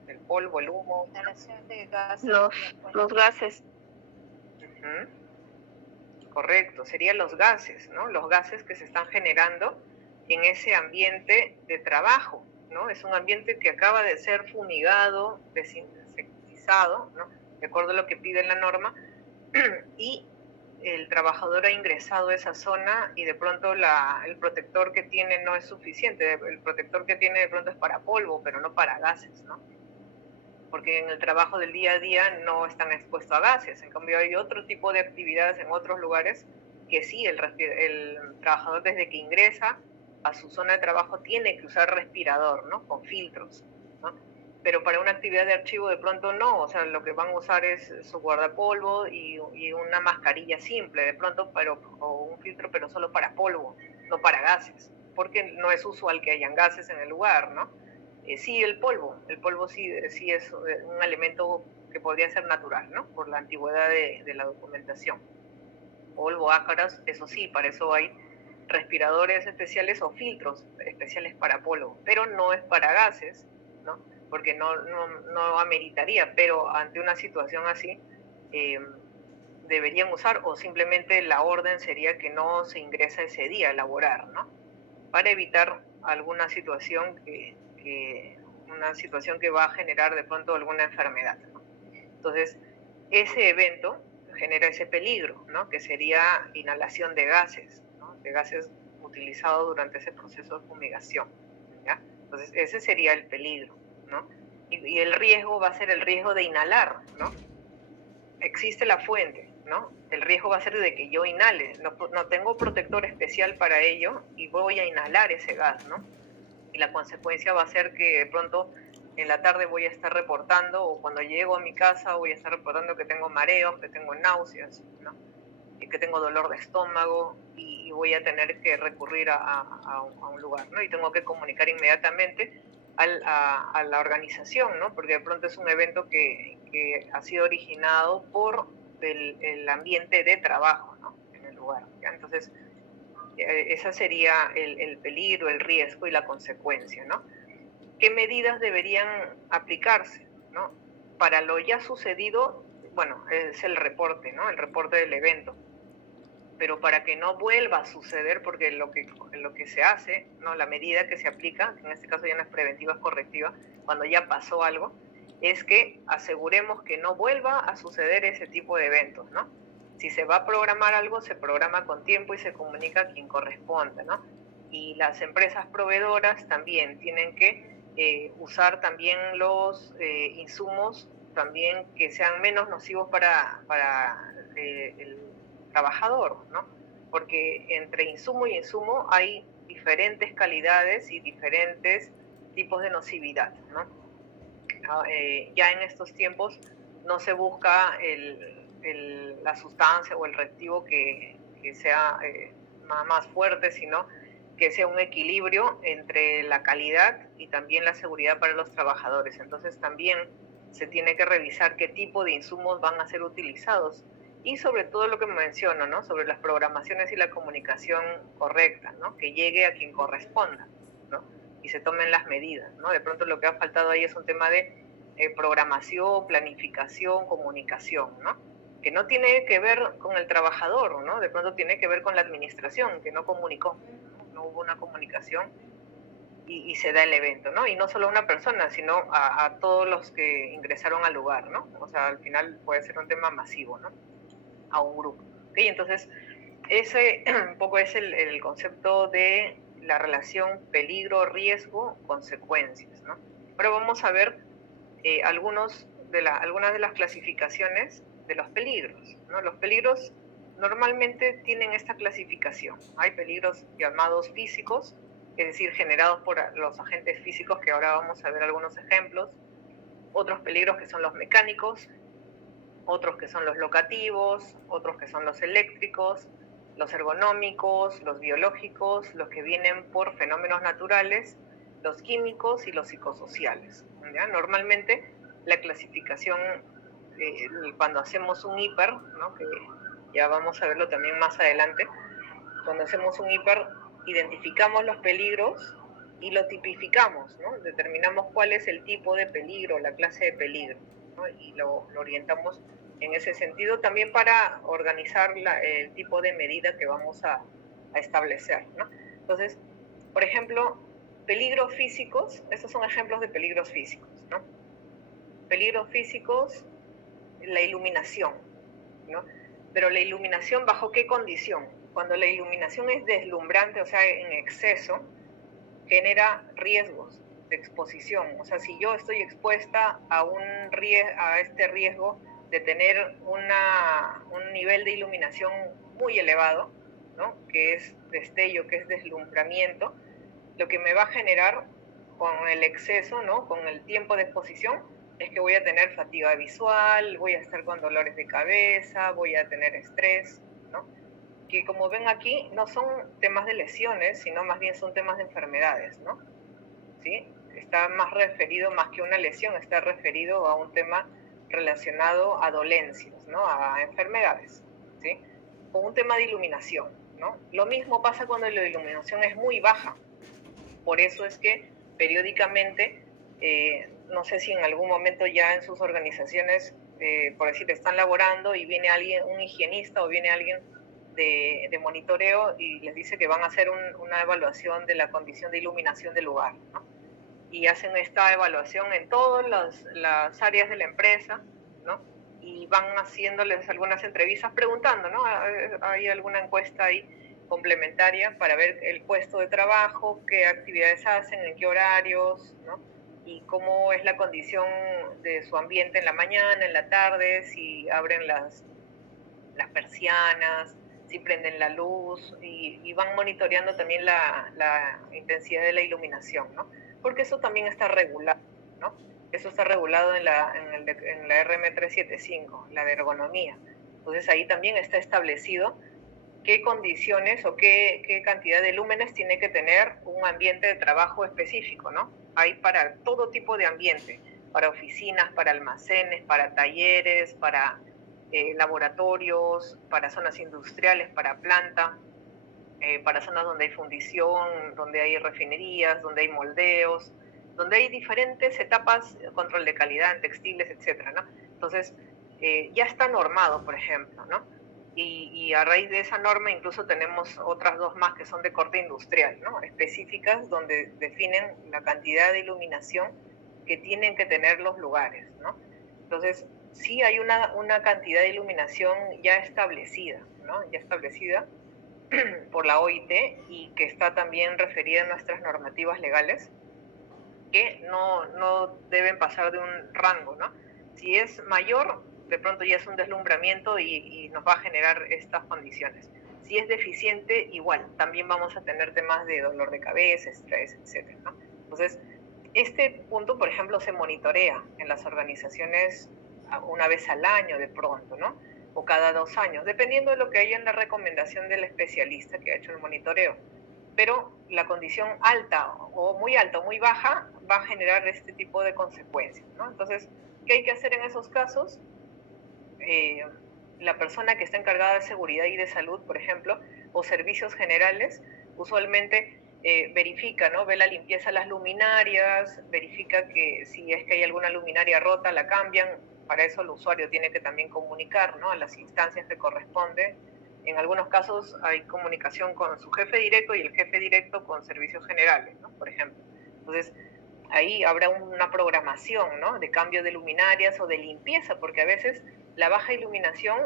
el polvo, el humo? Inhalación de gases. Los gases. Correcto, serían los gases, ¿no? Los gases que se están generando en ese ambiente de trabajo, ¿no? Es un ambiente que acaba de ser fumigado, desinsectizado, ¿no? De acuerdo a lo que pide la norma, y el trabajador ha ingresado a esa zona y de pronto el protector que tiene no es suficiente. El protector que tiene de pronto es para polvo, pero no para gases, ¿no? Porque en el trabajo del día a día no están expuestos a gases. En cambio, hay otro tipo de actividades en otros lugares que sí, el trabajador desde que ingresa a su zona de trabajo tiene que usar respirador, ¿no? Con filtros, ¿no? Pero para una actividad de archivo de pronto no, o sea, lo que van a usar es su guardapolvo y una mascarilla simple de pronto, o un filtro, pero solo para polvo, no para gases, porque no es usual que hayan gases en el lugar, ¿no? Sí, el polvo sí es un elemento que podría ser natural, ¿no? Por la antigüedad de la documentación. Polvo, ácaros, eso sí, para eso hay respiradores especiales o filtros especiales para polvo, pero no es para gases, ¿no? Porque no ameritaría, pero ante una situación así deberían usar, o simplemente la orden sería que no se ingresa ese día a laborar, ¿no? Para evitar alguna situación que va a generar de pronto alguna enfermedad, ¿no? Entonces, ese evento genera ese peligro, ¿no? Que sería inhalación de gases, ¿no? De gases utilizados durante ese proceso de fumigación, ¿ya? Entonces, ese sería el peligro, ¿no? Y el riesgo va a ser el riesgo de inhalar, ¿no? Existe la fuente, ¿no? El riesgo va a ser de que yo inhale, no tengo protector especial para ello y voy a inhalar ese gas, ¿no? Y la consecuencia va a ser que de pronto en la tarde voy a estar reportando, o cuando llego a mi casa voy a estar reportando que tengo mareos, que tengo náuseas, ¿no? Y que tengo dolor de estómago y voy a tener que recurrir a un lugar, ¿no? Y tengo que comunicar inmediatamente a la organización, ¿no? Porque de pronto es un evento que ha sido originado por el ambiente de trabajo, ¿no? En el lugar, ¿ya? Entonces, ese sería el peligro, el riesgo y la consecuencia, ¿no? ¿Qué medidas deberían aplicarse, ¿no? Para lo ya sucedido, bueno, es el reporte, ¿no? El reporte del evento. Pero para que no vuelva a suceder, porque lo que se hace, ¿no? La medida que se aplica, que en este caso ya no es preventiva, es correctiva, cuando ya pasó algo, es que aseguremos que no vuelva a suceder ese tipo de eventos, ¿no? Si se va a programar algo, se programa con tiempo y se comunica a quien corresponda, ¿no? Y las empresas proveedoras también tienen que usar también los insumos también que sean menos nocivos para el trabajador, ¿no? Porque entre insumo y insumo hay diferentes calidades y diferentes tipos de nocividad, ¿no? Ya en estos tiempos no se busca la sustancia o el reactivo que sea más fuerte, sino que sea un equilibrio entre la calidad y también la seguridad para los trabajadores. Entonces también se tiene que revisar qué tipo de insumos van a ser utilizados y sobre todo lo que menciono, ¿no? Sobre las programaciones y la comunicación correcta, ¿no? Que llegue a quien corresponda, ¿no? Y se tomen las medidas, ¿no? De pronto lo que ha faltado ahí es un tema de programación, planificación, comunicación, ¿no? Que no tiene que ver con el trabajador, ¿no? De pronto tiene que ver con la administración, que no comunicó, no hubo una comunicación y se da el evento, ¿no? Y no solo a una persona, sino a todos los que ingresaron al lugar, ¿no? O sea, al final puede ser un tema masivo, ¿no? A un grupo. ¿Okay? Entonces, ese un poco es el concepto de la relación peligro, riesgo, consecuencias, ¿no? Ahora vamos a ver algunas de las clasificaciones de los peligros, ¿no? Los peligros normalmente tienen esta clasificación. Hay peligros llamados físicos, es decir, generados por los agentes físicos, que ahora vamos a ver algunos ejemplos. Otros peligros que son los mecánicos, otros que son los locativos, otros que son los eléctricos, los ergonómicos, los biológicos, los que vienen por fenómenos naturales, los químicos y los psicosociales, ¿ya? Normalmente la clasificación, cuando hacemos un hiper, ¿no? Que ya vamos a verlo también más adelante, cuando hacemos un hiper identificamos los peligros y lo tipificamos, ¿no? Determinamos cuál es el tipo de peligro, la clase de peligro, ¿no? Y lo orientamos en ese sentido también para organizar el tipo de medida que vamos a establecer, ¿no? Entonces, por ejemplo, peligros físicos, estos son ejemplos de peligros físicos, ¿no? Peligros físicos, la iluminación, ¿no? Pero la iluminación, ¿bajo qué condición? Cuando la iluminación es deslumbrante, o sea, en exceso, genera riesgos de exposición. O sea, si yo estoy expuesta a este riesgo de tener un nivel de iluminación muy elevado, ¿no? Que es destello, que es deslumbramiento, lo que me va a generar con el exceso, ¿no? Con el tiempo de exposición, es que voy a tener fatiga visual, voy a estar con dolores de cabeza, voy a tener estrés, ¿no? Que como ven aquí, no son temas de lesiones, sino más bien son temas de enfermedades, ¿no? ¿Sí? Está más referido, más que una lesión, está referido a un tema relacionado a dolencias, ¿no? A enfermedades, ¿sí? Con un tema de iluminación, ¿no? Lo mismo pasa cuando la iluminación es muy baja. Por eso es que periódicamente, no sé si en algún momento ya en sus organizaciones, por decir, están laborando y viene alguien, un higienista o viene alguien de monitoreo y les dice que van a hacer una evaluación de la condición de iluminación del lugar, ¿no? Y hacen esta evaluación en todas las áreas de la empresa, ¿no? Y van haciéndoles algunas entrevistas preguntando, ¿no? Hay alguna encuesta ahí complementaria para ver el puesto de trabajo, qué actividades hacen, en qué horarios, ¿no? Y cómo es la condición de su ambiente en la mañana, en la tarde, si abren las persianas, si prenden la luz, y van monitoreando también la intensidad de la iluminación, ¿no? Porque eso también está regulado, ¿no? Eso está regulado en la RM375, la de ergonomía. Entonces ahí también está establecido qué condiciones o qué cantidad de lúmenes tiene que tener un ambiente de trabajo específico, ¿no? Hay para todo tipo de ambiente, para oficinas, para almacenes, para talleres, para laboratorios, para zonas industriales, para planta, para zonas donde hay fundición, donde hay refinerías, donde hay moldeos, donde hay diferentes etapas, control de calidad en textiles, etcétera, ¿no? Entonces, ya está normado, por ejemplo, ¿no? Y a raíz de esa norma incluso tenemos otras dos más que son de corte industrial, ¿no? Específicas, donde definen la cantidad de iluminación que tienen que tener los lugares, ¿no? Entonces, sí hay una cantidad de iluminación ya establecida, ¿no? Ya establecida por la OIT y que está también referida en nuestras normativas legales, que no deben pasar de un rango, ¿no? Si es mayor, de pronto ya es un deslumbramiento y nos va a generar estas condiciones. Si es deficiente, igual, también vamos a tener temas de dolor de cabeza, estrés, etcétera, ¿no? Entonces, este punto, por ejemplo, se monitorea en las organizaciones una vez al año de pronto, ¿no? O cada 2 años, dependiendo de lo que haya en la recomendación del especialista que ha hecho el monitoreo. Pero la condición alta o muy baja va a generar este tipo de consecuencias, ¿no? Entonces, ¿qué hay que hacer en esos casos? La persona que está encargada de seguridad y de salud, por ejemplo, o servicios generales, usualmente verifica, ¿no? Ve la limpieza de las luminarias, verifica que si es que hay alguna luminaria rota, la cambian. Para eso el usuario tiene que también comunicar, ¿no? A las instancias que corresponde. En algunos casos hay comunicación con su jefe directo y el jefe directo con servicios generales, ¿no? Por ejemplo. Entonces, ahí habrá una programación, ¿no? De cambio de luminarias o de limpieza, porque a veces la baja iluminación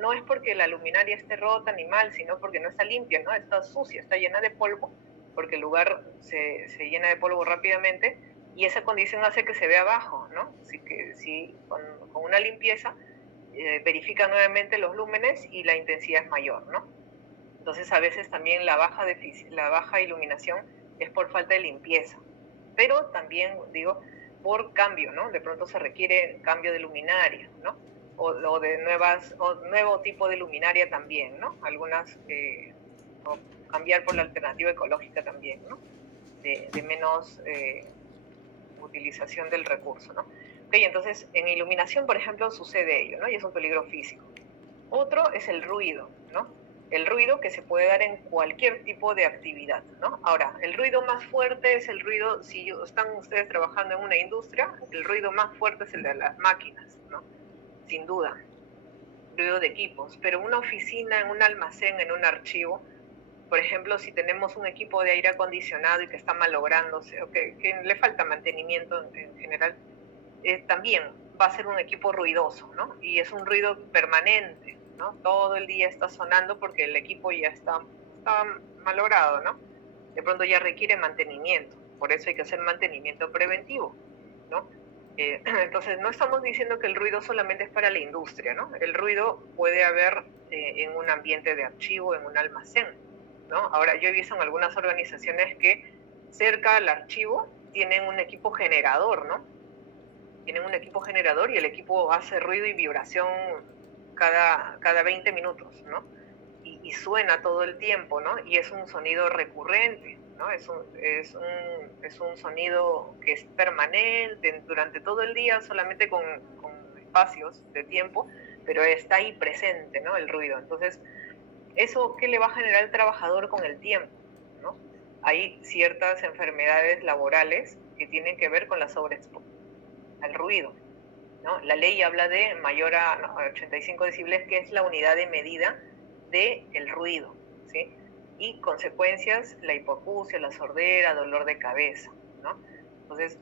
no es porque la luminaria esté rota ni mal, sino porque no está limpia, ¿no? Está sucia, está llena de polvo, porque el lugar se llena de polvo rápidamente y esa condición hace que se vea bajo, ¿no? Así que si con una limpieza verifica nuevamente los lúmenes y la intensidad es mayor, ¿no? Entonces a veces también la baja iluminación es por falta de limpieza, pero también, digo, por cambio, ¿no? De pronto se requiere cambio de luminaria, ¿no? O nuevo tipo de luminaria también, ¿no? Algunas, o cambiar por la alternativa ecológica también, ¿no? De menos utilización del recurso, ¿no? Okay, entonces, en iluminación, por ejemplo, sucede ello, ¿no? Y es un peligro físico. Otro es el ruido, ¿no? El ruido que se puede dar en cualquier tipo de actividad, ¿no? Ahora, el ruido más fuerte es el ruido, si están ustedes trabajando en una industria, el ruido más fuerte es el de las máquinas, ¿no? Sin duda, ruido de equipos, pero en una oficina, en un almacén, en un archivo, por ejemplo, si tenemos un equipo de aire acondicionado y que está malográndose, o que le falta mantenimiento en general, también va a ser un equipo ruidoso, ¿no? Y es un ruido permanente, ¿no? Todo el día está sonando porque el equipo ya está malogrado, ¿no? De pronto ya requiere mantenimiento, por eso hay que hacer mantenimiento preventivo, ¿no? Entonces no estamos diciendo que el ruido solamente es para la industria, ¿no? El ruido puede haber en un ambiente de archivo, en un almacén, ¿no? Ahora yo he visto en algunas organizaciones que cerca al archivo tienen un equipo generador, ¿no? Tienen un equipo generador y el equipo hace ruido y vibración cada 20 minutos, ¿no? Y suena todo el tiempo, ¿no? Y es un sonido recurrente, ¿no? Es un sonido que es permanente durante todo el día, solamente con espacios de tiempo, pero está ahí presente, ¿no? El ruido. Entonces, ¿eso qué le va a generar al trabajador con el tiempo, ¿no? Hay ciertas enfermedades laborales que tienen que ver con la sobreexposición al ruido, ¿no? La ley habla de mayor a 85 decibeles, que es la unidad de medida del ruido, ¿sí? Y consecuencias, la hipoacusia, la sordera, dolor de cabeza, ¿no? Entonces,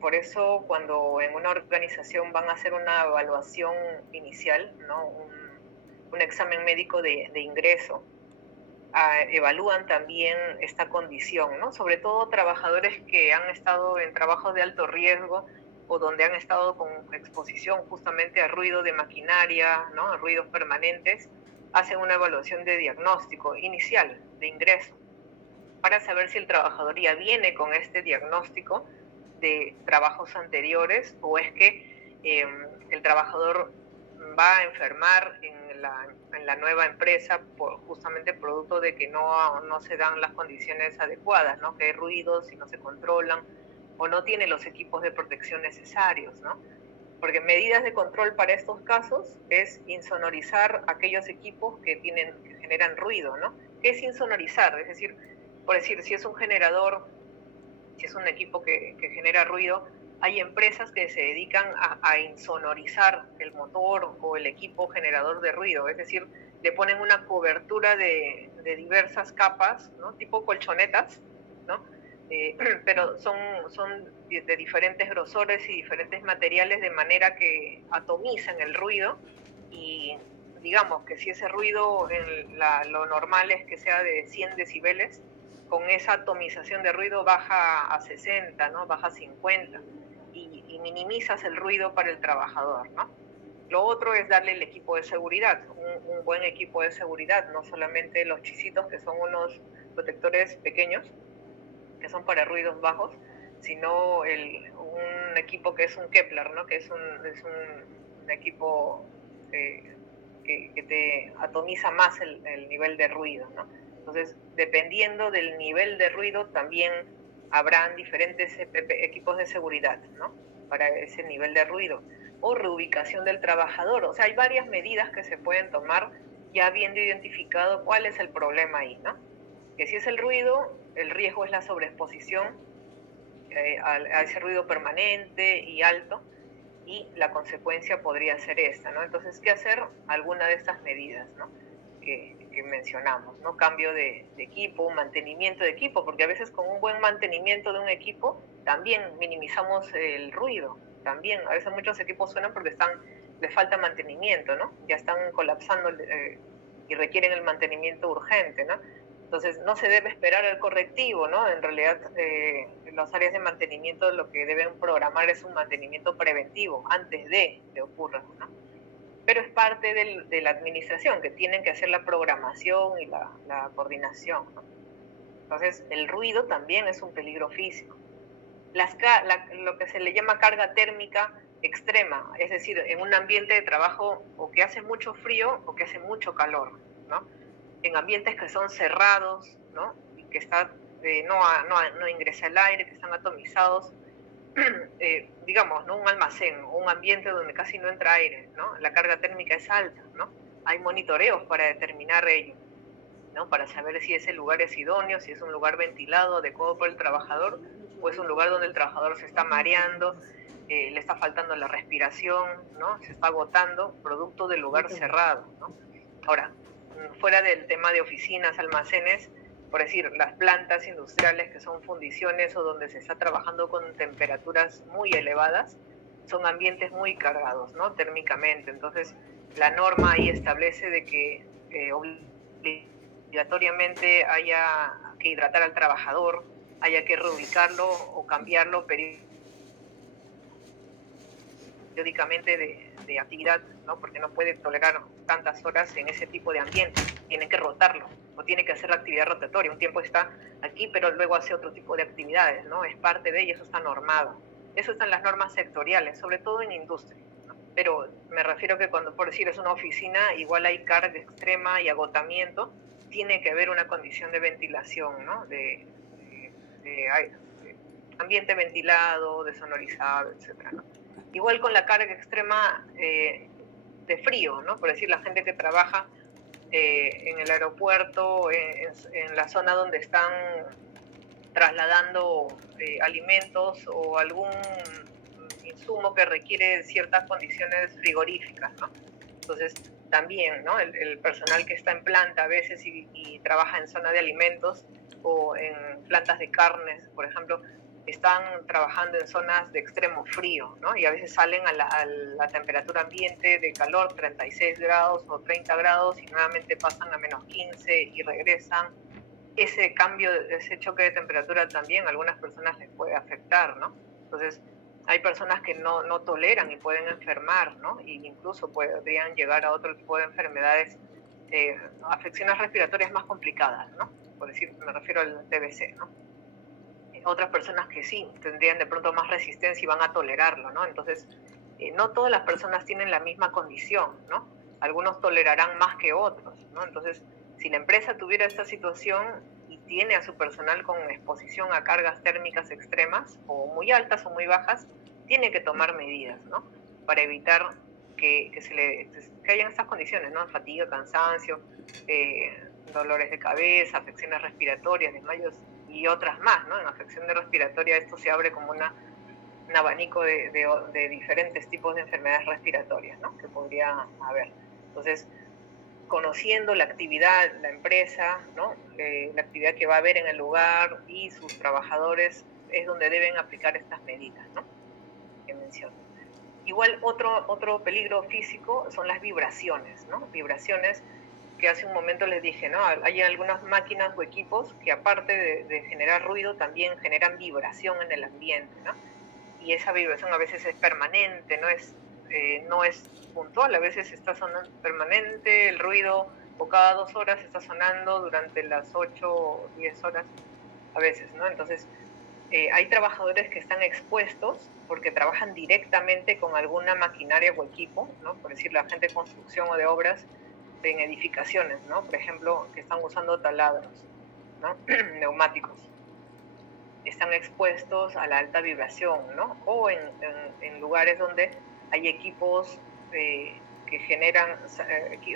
por eso cuando en una organización van a hacer una evaluación inicial, ¿no? Un examen médico de ingreso, evalúan también esta condición, ¿no? Sobre todo trabajadores que han estado en trabajos de alto riesgo o donde han estado con exposición justamente a ruido de maquinaria, ¿no? A ruidos permanentes, hacen una evaluación de diagnóstico inicial de ingreso para saber si el trabajador ya viene con este diagnóstico de trabajos anteriores o es que el trabajador va a enfermar en la nueva empresa justamente producto de que no se dan las condiciones adecuadas, ¿no? Que hay ruidos y no se controlan o no tiene los equipos de protección necesarios, ¿no? Porque medidas de control para estos casos es insonorizar aquellos equipos que generan ruido, ¿no? ¿Qué es insonorizar? Es decir, por decir, si es un generador, si es un equipo que genera ruido, hay empresas que se dedican a insonorizar el motor o el equipo generador de ruido, es decir, le ponen una cobertura de diversas capas, ¿no? Tipo colchonetas, ¿no? Pero son de diferentes grosores y diferentes materiales de manera que atomizan el ruido y digamos que si ese ruido lo normal es que sea de 100 decibeles, con esa atomización de ruido baja a 60, ¿no? Baja a 50 y minimizas el ruido para el trabajador, ¿no? Lo otro es darle el equipo de seguridad, un buen equipo de seguridad, no solamente los chisitos que son unos protectores pequeños, que son para ruidos bajos, sino un equipo que es un Kepler, ¿no? Que es un equipo que te atomiza más el nivel de ruido, ¿no? Entonces, dependiendo del nivel de ruido, también habrán diferentes equipos de seguridad, ¿no? Para ese nivel de ruido. O reubicación del trabajador. O sea, hay varias medidas que se pueden tomar ya habiendo identificado cuál es el problema ahí, ¿no? Que si es el ruido, el riesgo es la sobreexposición a ese ruido permanente y alto, y la consecuencia podría ser esta, ¿no? Entonces, ¿qué hacer? Alguna de estas medidas, ¿no? Que mencionamos, ¿no? Cambio de equipo, mantenimiento de equipo, porque a veces con un buen mantenimiento de un equipo también minimizamos el ruido, también, a veces muchos equipos suenan porque les falta mantenimiento, ¿no? Ya están colapsando y requieren el mantenimiento urgente, ¿no? Entonces, no se debe esperar el correctivo, ¿no? En realidad, en las áreas de mantenimiento lo que deben programar es un mantenimiento preventivo antes de que ocurra, ¿no? Pero es parte de la administración, que tienen que hacer la programación y la coordinación, ¿no? Entonces, el ruido también es un peligro físico. Lo que se le llama carga térmica extrema, es decir, en un ambiente de trabajo o que hace mucho frío o que hace mucho calor, ¿no? En ambientes que son cerrados, ¿no? Y que no ingresa el aire, que están atomizados, digamos, ¿no? Un almacén o un ambiente donde casi no entra aire, ¿no? La carga térmica es alta, ¿no? Hay monitoreos para determinar ello, ¿no? Para saber si ese lugar es idóneo, si es un lugar ventilado, adecuado por el trabajador, o es un lugar donde el trabajador se está mareando, le está faltando la respiración, ¿no? Se está agotando, producto del lugar cerrado, ¿no? Ahora, fuera del tema de oficinas, almacenes, por decir, las plantas industriales que son fundiciones o donde se está trabajando con temperaturas muy elevadas, son ambientes muy cargados, ¿no? Térmicamente. Entonces, la norma ahí establece de que obligatoriamente haya que hidratar al trabajador, haya que reubicarlo o cambiarlo periódicamente de actividad, ¿no? Porque no puede tolerar tantas horas en ese tipo de ambiente, tienen que rotarlo o tiene que hacer la actividad rotatoria, un tiempo está aquí pero luego hace otro tipo de actividades, ¿no? Es parte de ello, eso está normado. Eso están las normas sectoriales, sobre todo en industria, ¿no? Pero me refiero que cuando, por decir, es una oficina, igual hay carga extrema y agotamiento, tiene que haber una condición de ventilación, ¿no? De ambiente ventilado, desonorizado, etcétera, ¿no? Igual con la carga extrema de frío, ¿no? Por decir, la gente que trabaja en el aeropuerto, en la zona donde están trasladando alimentos o algún insumo que requiere ciertas condiciones frigoríficas, ¿no? Entonces, también, ¿no? El personal que está en planta a veces y trabaja en zona de alimentos o en plantas de carnes, por ejemplo, están trabajando en zonas de extremo frío, ¿no? Y a veces salen a la temperatura ambiente de calor, 36 grados o 30 grados, y nuevamente pasan a menos 15 y regresan. Ese cambio, ese choque de temperatura también a algunas personas les puede afectar, ¿no? Entonces, hay personas que no toleran y pueden enfermar, ¿no? E incluso podrían llegar a otro tipo de enfermedades, afecciones respiratorias más complicadas, ¿no? Por decir, me refiero al TBC, ¿no? Otras personas que sí, tendrían de pronto más resistencia y van a tolerarlo, ¿no? Entonces, no todas las personas tienen la misma condición, ¿no? Algunos tolerarán más que otros, ¿no? Entonces, si la empresa tuviera esta situación y tiene a su personal con exposición a cargas térmicas extremas, o muy altas o muy bajas, tiene que tomar medidas, ¿no? Para evitar que hayan estas condiciones, ¿no? Fatiga, cansancio, dolores de cabeza, afecciones respiratorias, desmayos y otras más, ¿no? En afección de respiratoria esto se abre como un abanico de diferentes tipos de enfermedades respiratorias, ¿no? Que podría haber. Entonces, conociendo la actividad, la empresa, ¿no? La actividad que va a haber en el lugar y sus trabajadores es donde deben aplicar estas medidas, ¿no? Que menciono. Igual otro peligro físico son las vibraciones, ¿no? Vibraciones que hace un momento les dije, ¿no? Hay algunas máquinas o equipos que aparte de generar ruido también generan vibración en el ambiente, ¿no? Y esa vibración a veces es permanente, no es puntual, a veces está sonando permanente el ruido, o cada 2 horas está sonando durante las 8 o 10 horas a veces, ¿no? Entonces, hay trabajadores que están expuestos porque trabajan directamente con alguna maquinaria o equipo, ¿no? Por decir, la gente de construcción o de obras en edificaciones, ¿no? Por ejemplo, que están usando taladros, ¿no? Neumáticos. Están expuestos a la alta vibración, ¿no? O en lugares donde hay equipos que generan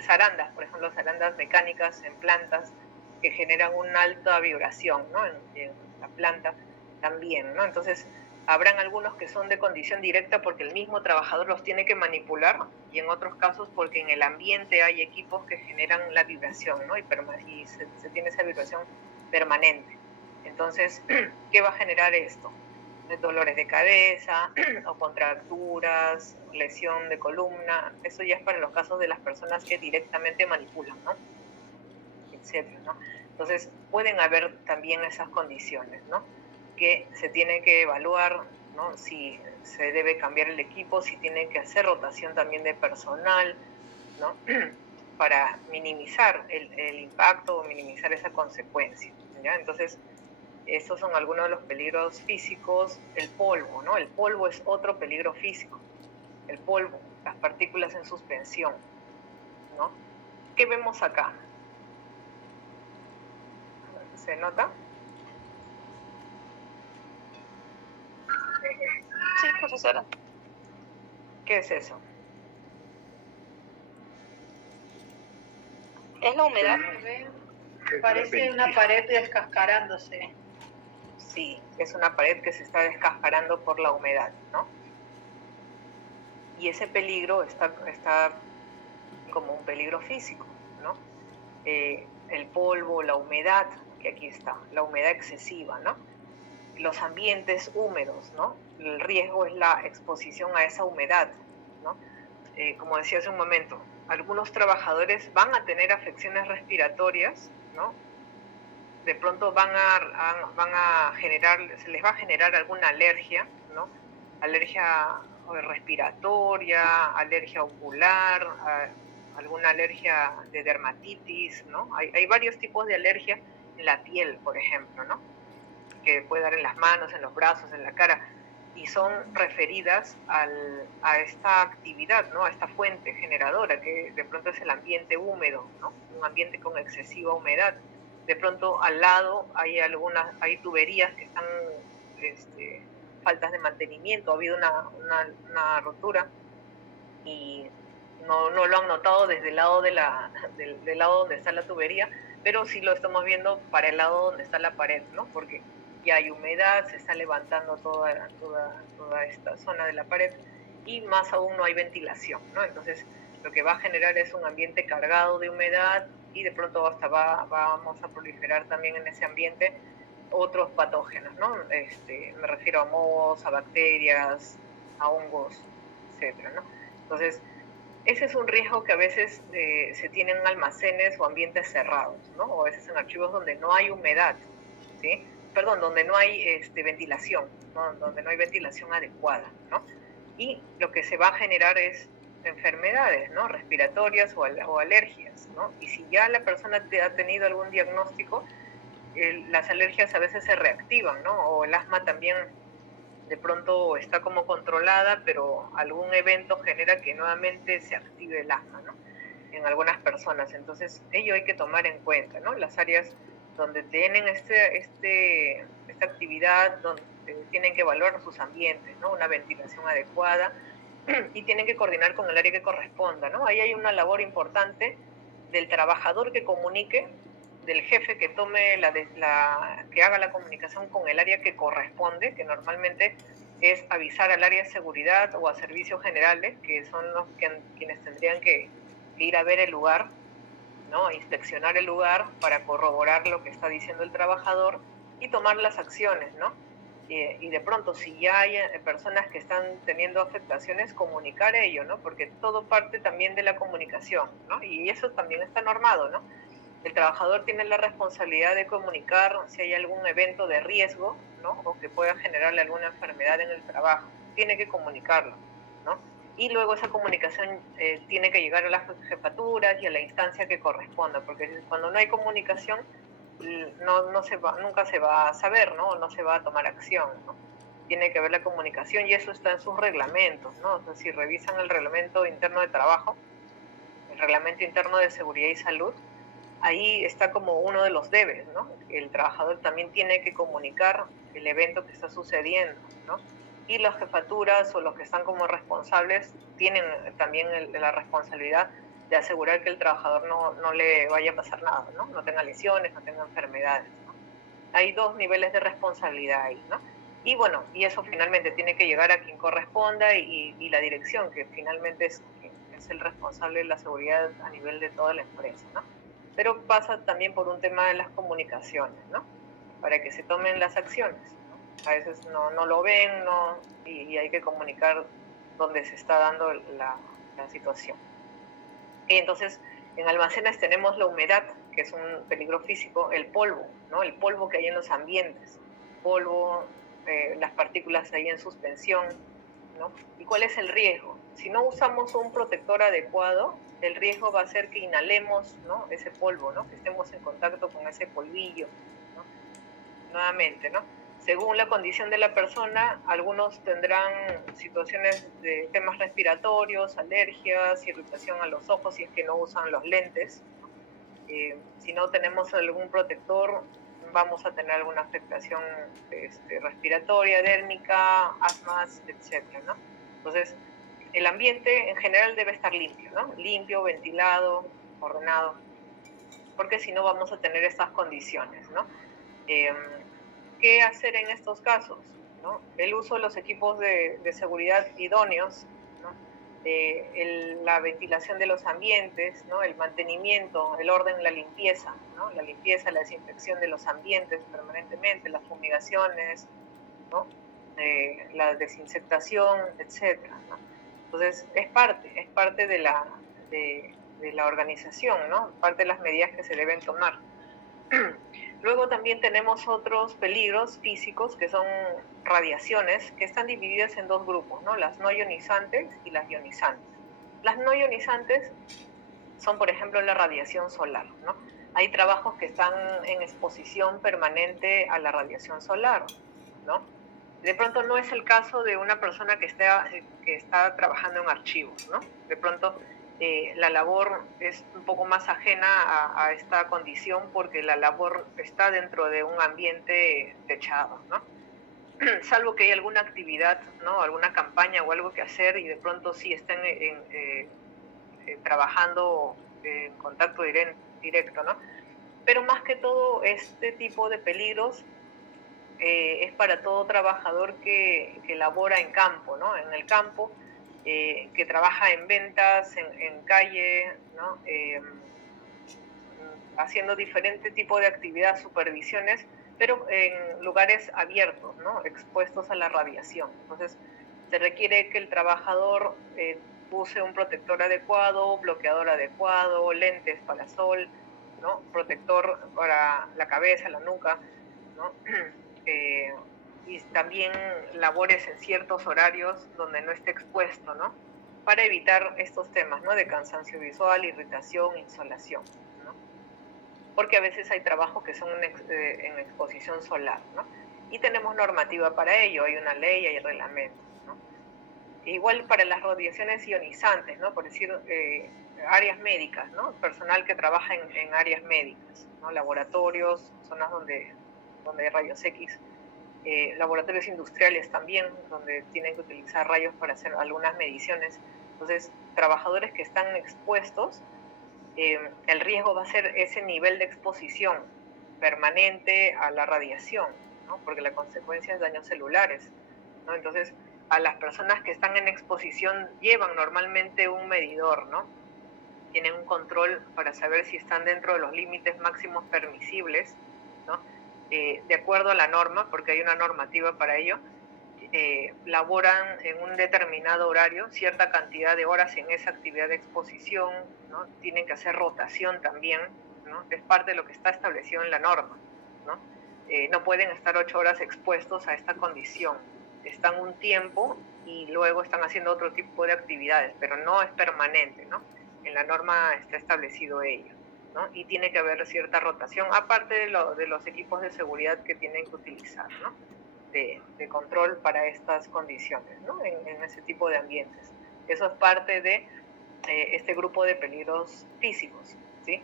zarandas, por ejemplo, zarandas mecánicas en plantas que generan una alta vibración, ¿no? En la planta también, ¿no? Entonces, habrán algunos que son de condición directa porque el mismo trabajador los tiene que manipular, y en otros casos porque en el ambiente hay equipos que generan la vibración, ¿no? Y se tiene esa vibración permanente. Entonces, ¿qué va a generar esto? Dolores de cabeza o contracturas, lesión de columna. Eso ya es para los casos de las personas que directamente manipulan, ¿no? Etcétera, ¿no? Entonces, pueden haber también esas condiciones, ¿no? Que se tiene que evaluar, ¿no? Si se debe cambiar el equipo, si tienen que hacer rotación también de personal, ¿no? Para minimizar el impacto o minimizar esa consecuencia, ¿ya? Entonces, estos son algunos de los peligros físicos. El polvo, ¿no? El polvo es otro peligro físico. El polvo, las partículas en suspensión, ¿no? ¿Qué vemos acá? ¿Se nota? Sí, profesora. ¿Qué es eso? ¿Es la humedad? Parece una pared descascarándose. Sí, es una pared que se está descascarando por la humedad, ¿no? Y ese peligro está como un peligro físico, ¿no? El polvo, la humedad, que aquí está, la humedad excesiva, ¿no? Los ambientes húmedos, ¿no? El riesgo es la exposición a esa humedad, ¿no? Como decía hace un momento, algunos trabajadores van a tener afecciones respiratorias, ¿no? De pronto van a generar, se les va a generar alguna alergia, ¿no? Alergia respiratoria, alergia ocular, alguna alergia de dermatitis, ¿no? Hay varios tipos de alergia en la piel, por ejemplo, ¿no? Que puede dar en las manos, en los brazos, en la cara, y son referidas a esta actividad, ¿no? A esta fuente generadora, que de pronto es el ambiente húmedo, ¿no? Un ambiente con excesiva humedad. De pronto al lado hay tuberías que están faltas de mantenimiento, ha habido una rotura y no lo han notado desde el lado del lado donde está la tubería, pero sí lo estamos viendo para el lado donde está la pared, ¿no? Porque ya hay humedad, se está levantando toda esta zona de la pared y más aún no hay ventilación, ¿no? Entonces lo que va a generar es un ambiente cargado de humedad y de pronto hasta vamos a proliferar también en ese ambiente otros patógenos, ¿no? Me refiero a mohos, a bacterias, a hongos, etcétera, ¿no? Entonces, ese es un riesgo que a veces se tiene en almacenes o ambientes cerrados, ¿no? O a veces en archivos donde no hay humedad, ¿sí? Perdón, donde no hay ventilación, ¿no? Donde no hay ventilación adecuada, ¿no? Y lo que se va a generar es enfermedades, ¿no? Respiratorias o alergias, ¿no? Y si ya la persona ha tenido algún diagnóstico, las alergias a veces se reactivan, ¿no? O el asma también de pronto está como controlada, pero algún evento genera que nuevamente se active el asma, ¿no? En algunas personas. Entonces, ello hay que tomar en cuenta, ¿no? Las áreas donde tienen esta actividad, donde tienen que evaluar sus ambientes, ¿no? Una ventilación adecuada y tienen que coordinar con el área que corresponda, ¿no? Ahí hay una labor importante del trabajador que comunique, del jefe que tome que haga la comunicación con el área que corresponde, que normalmente es avisar al área de seguridad o a servicios generales, que son quienes tendrían que ir a ver el lugar, ¿no? Inspeccionar el lugar para corroborar lo que está diciendo el trabajador y tomar las acciones, ¿no? Y de pronto, si ya hay personas que están teniendo afectaciones, comunicar ello, ¿no? Porque todo parte también de la comunicación, ¿no? Y eso también está normado, ¿no? El trabajador tiene la responsabilidad de comunicar si hay algún evento de riesgo, ¿no? O que pueda generarle alguna enfermedad en el trabajo. Tiene que comunicarlo, ¿no? Y luego esa comunicación tiene que llegar a las jefaturas y a la instancia que corresponda, porque cuando no hay comunicación, nunca se va a saber, ¿no? No se va a tomar acción, ¿no? Tiene que haber la comunicación y eso está en sus reglamentos, ¿no? O sea, si revisan el reglamento interno de trabajo, el reglamento interno de seguridad y salud, ahí está como uno de los debes, ¿no? El trabajador también tiene que comunicar el evento que está sucediendo, ¿no? Y las jefaturas o los que están como responsables tienen también la responsabilidad de asegurar que el trabajador no le vaya a pasar nada, ¿no? No tenga lesiones, no tenga enfermedades, ¿no? Hay dos niveles de responsabilidad ahí, ¿no? Y bueno, y eso finalmente tiene que llegar a quien corresponda y la dirección, que finalmente es el responsable de la seguridad a nivel de toda la empresa, ¿no? Pero pasa también por un tema de las comunicaciones, ¿no? Para que se tomen las acciones, ¿no? A veces no lo ven, y hay que comunicar dónde se está dando la situación. Y entonces, en almacenes tenemos la humedad, que es un peligro físico, el polvo, ¿no? El polvo que hay en los ambientes, polvo, las partículas ahí en suspensión, ¿no? ¿Y cuál es el riesgo? Si no usamos un protector adecuado, el riesgo va a ser que inhalemos, ¿no? Ese polvo, ¿no? Que estemos en contacto con ese polvillo, ¿no? Nuevamente, ¿no? Según la condición de la persona, algunos tendrán situaciones de temas respiratorios, alergias, irritación a los ojos si es que no usan los lentes. Si no tenemos algún protector, vamos a tener alguna afectación respiratoria, dérmica, asmas, etcétera, ¿no? Entonces, el ambiente en general debe estar limpio, ¿no? Limpio, ventilado, ordenado, porque si no vamos a tener estas condiciones, ¿no? ¿Qué hacer en estos casos, ¿no? El uso de los equipos de seguridad idóneos, ¿no? La ventilación de los ambientes, ¿no? El mantenimiento, el orden, la limpieza, ¿no? La limpieza, la desinfección de los ambientes permanentemente, las fumigaciones, ¿no? La desinsectación, etcétera, ¿no? Entonces, es parte de de la organización, ¿no? Parte de las medidas que se deben tomar. Luego también tenemos otros peligros físicos que son radiaciones, que están divididas en dos grupos, ¿no? Las no ionizantes y las ionizantes. Las no ionizantes son, por ejemplo, la radiación solar, ¿no? Hay trabajos que están en exposición permanente a la radiación solar, ¿no? De pronto no es el caso de una persona que está trabajando en archivos, ¿no? De pronto la labor es un poco más ajena a esta condición porque la labor está dentro de un ambiente techado, ¿no? Salvo que hay alguna actividad, ¿no? Alguna campaña o algo que hacer y de pronto sí estén trabajando en contacto directo, ¿no? Pero más que todo este tipo de peligros es para todo trabajador que labora en campo, ¿no? En el campo, que trabaja en ventas, en calle, ¿no? Haciendo diferentes tipos de actividades, supervisiones, pero en lugares abiertos, ¿no? Expuestos a la radiación. Entonces, se requiere que el trabajador use un protector adecuado, bloqueador adecuado, lentes para sol, ¿no? Protector para la cabeza, la nuca, ¿no? Y también labores en ciertos horarios donde no esté expuesto, ¿no? Para evitar estos temas, ¿no? De cansancio visual, irritación, insolación, ¿no? Porque a veces hay trabajos que son en exposición solar, ¿no? Y tenemos normativa para ello, hay una ley, hay reglamentos, ¿no? Igual para las radiaciones ionizantes, ¿no? Por decir, áreas médicas, ¿no? Personal que trabaja en áreas médicas, ¿no? Laboratorios, zonas donde hay rayos X, laboratorios industriales también, donde tienen que utilizar rayos para hacer algunas mediciones. Entonces, trabajadores que están expuestos, el riesgo va a ser ese nivel de exposición permanente a la radiación, ¿no? Porque la consecuencia es daños celulares, ¿no? Entonces, a las personas que están en exposición llevan normalmente un medidor, ¿no? Tienen un control para saber si están dentro de los límites máximos permisibles, ¿no? De acuerdo a la norma, porque hay una normativa para ello, laboran en un determinado horario, cierta cantidad de horas en esa actividad de exposición, ¿no? Tienen que hacer rotación también, ¿no? Es parte de lo que está establecido en la norma, ¿no? No pueden estar 8 horas expuestos a esta condición. Están un tiempo y luego están haciendo otro tipo de actividades, pero no es permanente, ¿no? En la norma está establecido ello, ¿no? Y tiene que haber cierta rotación, aparte de los equipos de seguridad que tienen que utilizar, ¿no? De control para estas condiciones, ¿no? En ese tipo de ambientes. Eso es parte de este grupo de peligros físicos, ¿sí?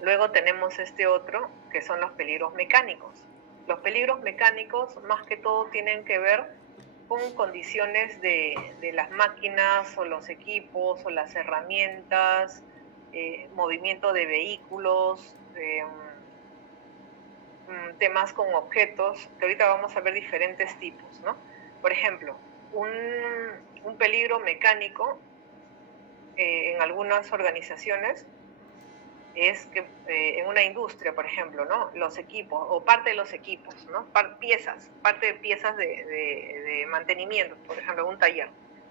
Luego tenemos este otro, que son los peligros mecánicos. Los peligros mecánicos, más que todo, tienen que ver con condiciones de las máquinas o los equipos o las herramientas, movimiento de vehículos, temas con objetos, que ahorita vamos a ver diferentes tipos, ¿no? Por ejemplo, un peligro mecánico en algunas organizaciones es que en una industria, por ejemplo, ¿no? Los equipos, o parte de los equipos, ¿no? Parte de piezas de mantenimiento, por ejemplo, en un taller.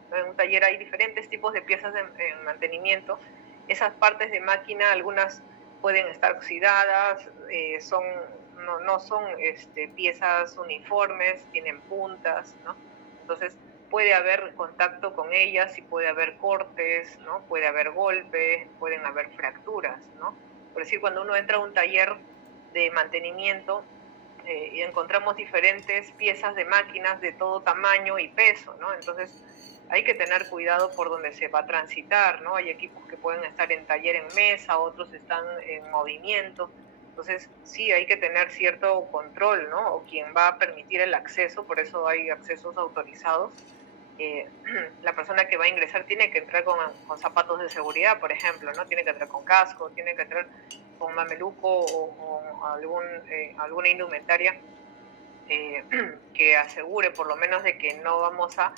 ¿No? En un taller hay diferentes tipos de piezas de mantenimiento. Esas partes de máquina, algunas pueden estar oxidadas, no son piezas uniformes, tienen puntas, ¿no? Entonces, puede haber contacto con ellas y puede haber cortes, ¿no? Puede haber golpes, pueden haber fracturas, ¿no? Por decir, cuando uno entra a un taller de mantenimiento y encontramos diferentes piezas de máquinas de todo tamaño y peso, ¿no? Entonces, hay que tener cuidado por donde se va a transitar, ¿no? Hay equipos que pueden estar en taller en mesa, otros están en movimiento. Entonces, sí, hay que tener cierto control, ¿no? O quien va a permitir el acceso, por eso hay accesos autorizados. La persona que va a ingresar tiene que entrar con zapatos de seguridad, por ejemplo, ¿no? Tiene que entrar con casco, tiene que entrar con mameluco o alguna indumentaria que asegure por lo menos de que no vamos a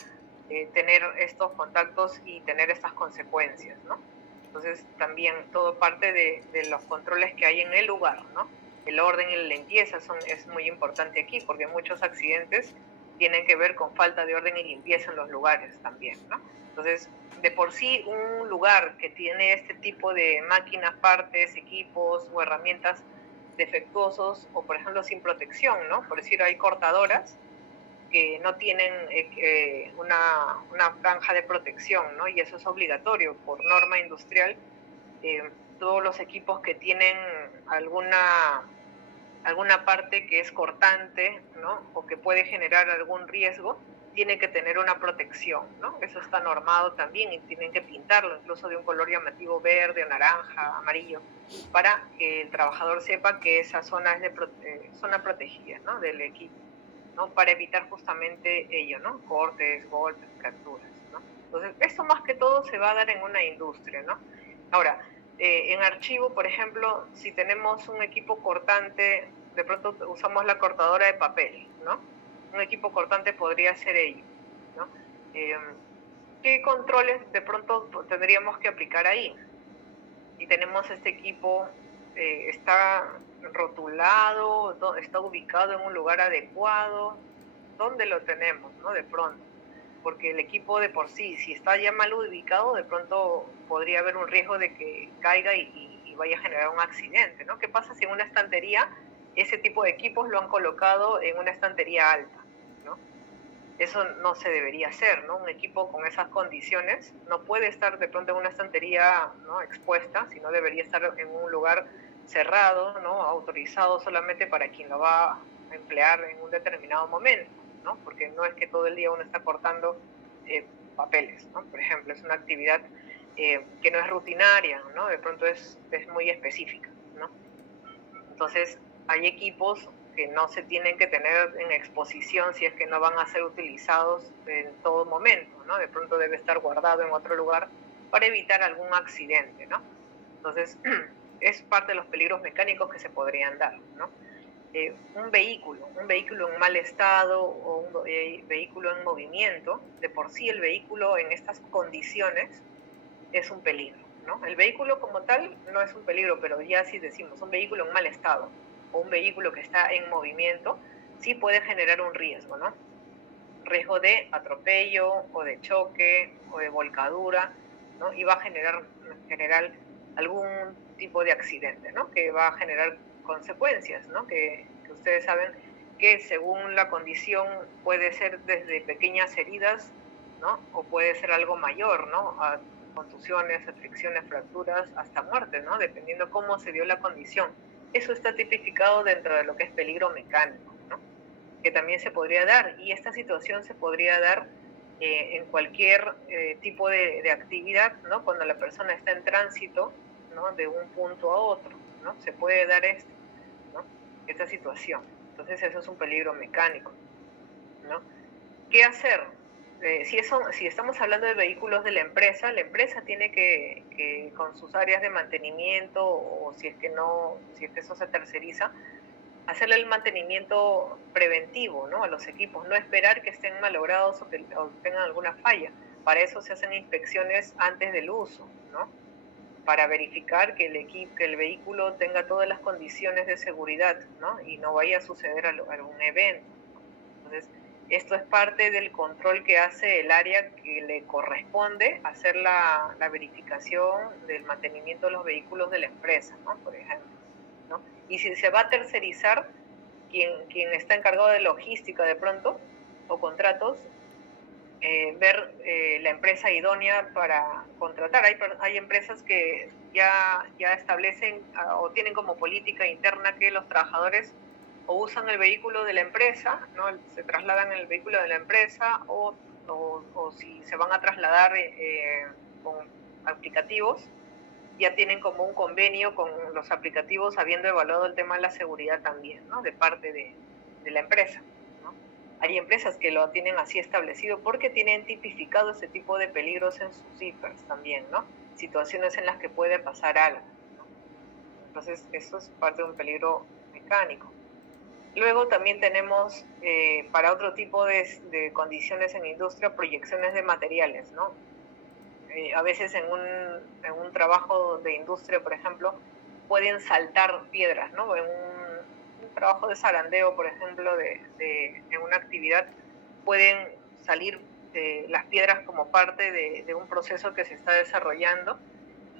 tener estos contactos y tener estas consecuencias, ¿no? Entonces también todo parte de los controles que hay en el lugar, ¿no? El orden y la limpieza es muy importante aquí porque muchos accidentes tienen que ver con falta de orden y limpieza en los lugares también, ¿no? Entonces, de por sí un lugar que tiene este tipo de máquinas, partes, equipos o herramientas defectuosos o por ejemplo sin protección, ¿no? Por decir, hay cortadoras que no tienen una franja de protección, ¿no? Y eso es obligatorio por norma industrial. Todos los equipos que tienen alguna parte que es cortante, ¿no? O que puede generar algún riesgo, tiene que tener una protección, ¿no? Eso está normado también y tienen que pintarlo, incluso de un color llamativo verde, naranja, amarillo, para que el trabajador sepa que esa zona es de zona protegida, ¿no? Del equipo, ¿no? Para evitar justamente ello, ¿no? Cortes, golpes, fracturas, ¿no? Entonces, esto más que todo se va a dar en una industria, ¿no? Ahora, en archivo, por ejemplo, si tenemos un equipo cortante, de pronto usamos la cortadora de papel, ¿no? Un equipo cortante podría ser ello, ¿no? ¿Qué controles de pronto tendríamos que aplicar ahí? Si tenemos este equipo, está rotulado, está ubicado en un lugar adecuado, ¿dónde lo tenemos, no? De pronto, porque el equipo de por sí, si está ya mal ubicado, de pronto podría haber un riesgo de que caiga y vaya a generar un accidente, ¿no? ¿Qué pasa si en una estantería ese tipo de equipos lo han colocado en una estantería alta, ¿no? Eso no se debería hacer, ¿no? Un equipo con esas condiciones no puede estar de pronto en una estantería, ¿no?, expuesta, sino debería estar en un lugar cerrado, ¿no?, autorizado solamente para quien lo va a emplear en un determinado momento, ¿no? Porque no es que todo el día uno está cortando papeles, ¿no? Por ejemplo, es una actividad que no es rutinaria, ¿no? De pronto es muy específica, ¿no? Entonces, hay equipos que no se tienen que tener en exposición si es que no van a ser utilizados en todo momento, ¿no? De pronto debe estar guardado en otro lugar para evitar algún accidente, ¿no? Entonces, es parte de los peligros mecánicos que se podrían dar, ¿no? Un vehículo en mal estado o un vehículo en movimiento, de por sí el vehículo en estas condiciones es un peligro, ¿no? El vehículo como tal no es un peligro, pero ya si decimos un vehículo en mal estado o un vehículo que está en movimiento, sí puede generar un riesgo, ¿no? Riesgo de atropello o de choque o de volcadura, ¿no? Y va a generar en general algún tipo de accidente, ¿no? Que va a generar consecuencias, ¿no? Que ustedes saben que según la condición puede ser desde pequeñas heridas, ¿no? O puede ser algo mayor, ¿no? A contusiones, fricciones, fracturas, hasta muerte, ¿no? Dependiendo cómo se dio la condición. Eso está tipificado dentro de lo que es peligro mecánico, ¿no? Que también se podría dar, y esta situación se podría dar en cualquier tipo de actividad, ¿no? Cuando la persona está en tránsito, ¿no?, de un punto a otro, ¿no? Se puede dar esta situación. Entonces eso es un peligro mecánico, ¿no? ¿Qué hacer? Si estamos hablando de vehículos de la empresa tiene que con sus áreas de mantenimiento, o si es que eso se terceriza, hacerle el mantenimiento preventivo, ¿no?, a los equipos, no esperar que estén malogrados o tengan alguna falla. Para eso se hacen inspecciones antes del uso, ¿no?, para verificar que el vehículo tenga todas las condiciones de seguridad, ¿no?, y no vaya a suceder algún evento. Entonces, esto es parte del control que hace el área que le corresponde hacer la verificación del mantenimiento de los vehículos de la empresa, ¿no?, por ejemplo, ¿no? Y si se va a tercerizar, quien está encargado de logística de pronto, o contratos, ver la empresa idónea para contratar. Hay empresas que ya establecen o tienen como política interna que los trabajadores o usan el vehículo de la empresa, ¿no?, se trasladan en el vehículo de la empresa, o si se van a trasladar con aplicativos, ya tienen como un convenio con los aplicativos, habiendo evaluado el tema de la seguridad también, ¿no?, de parte de la empresa, ¿no? Hay empresas que lo tienen así establecido porque tienen tipificado ese tipo de peligros en sus cifras también, ¿no? Situaciones en las que puede pasar algo, ¿no? Entonces, eso es parte de un peligro mecánico. Luego también tenemos, para otro tipo de condiciones en industria, proyecciones de materiales, ¿no? A veces en un trabajo de industria, por ejemplo, pueden saltar piedras, ¿no? En un trabajo de zarandeo, por ejemplo, en una actividad, pueden salir las piedras como parte de un proceso que se está desarrollando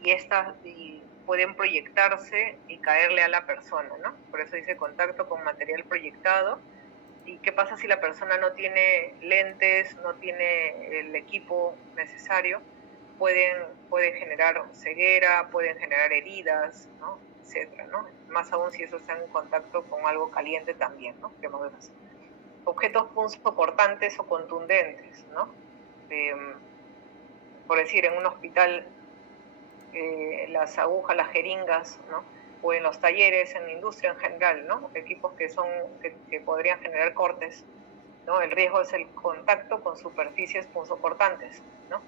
y pueden proyectarse y caerle a la persona, ¿no? Por eso dice contacto con material proyectado. ¿Y qué pasa si la persona no tiene lentes, no tiene el equipo necesario? Pueden generar ceguera, pueden generar heridas, ¿no? Etcétera, ¿no? Más aún si eso está en contacto con algo caliente también, ¿no? Objetos punzocortantes o contundentes, ¿no? Por decir, en un hospital, las agujas, las jeringas, ¿no? O en los talleres, en la industria en general, ¿no? Equipos que podrían generar cortes, ¿no? El riesgo es el contacto con superficies punzocortantes, ¿no?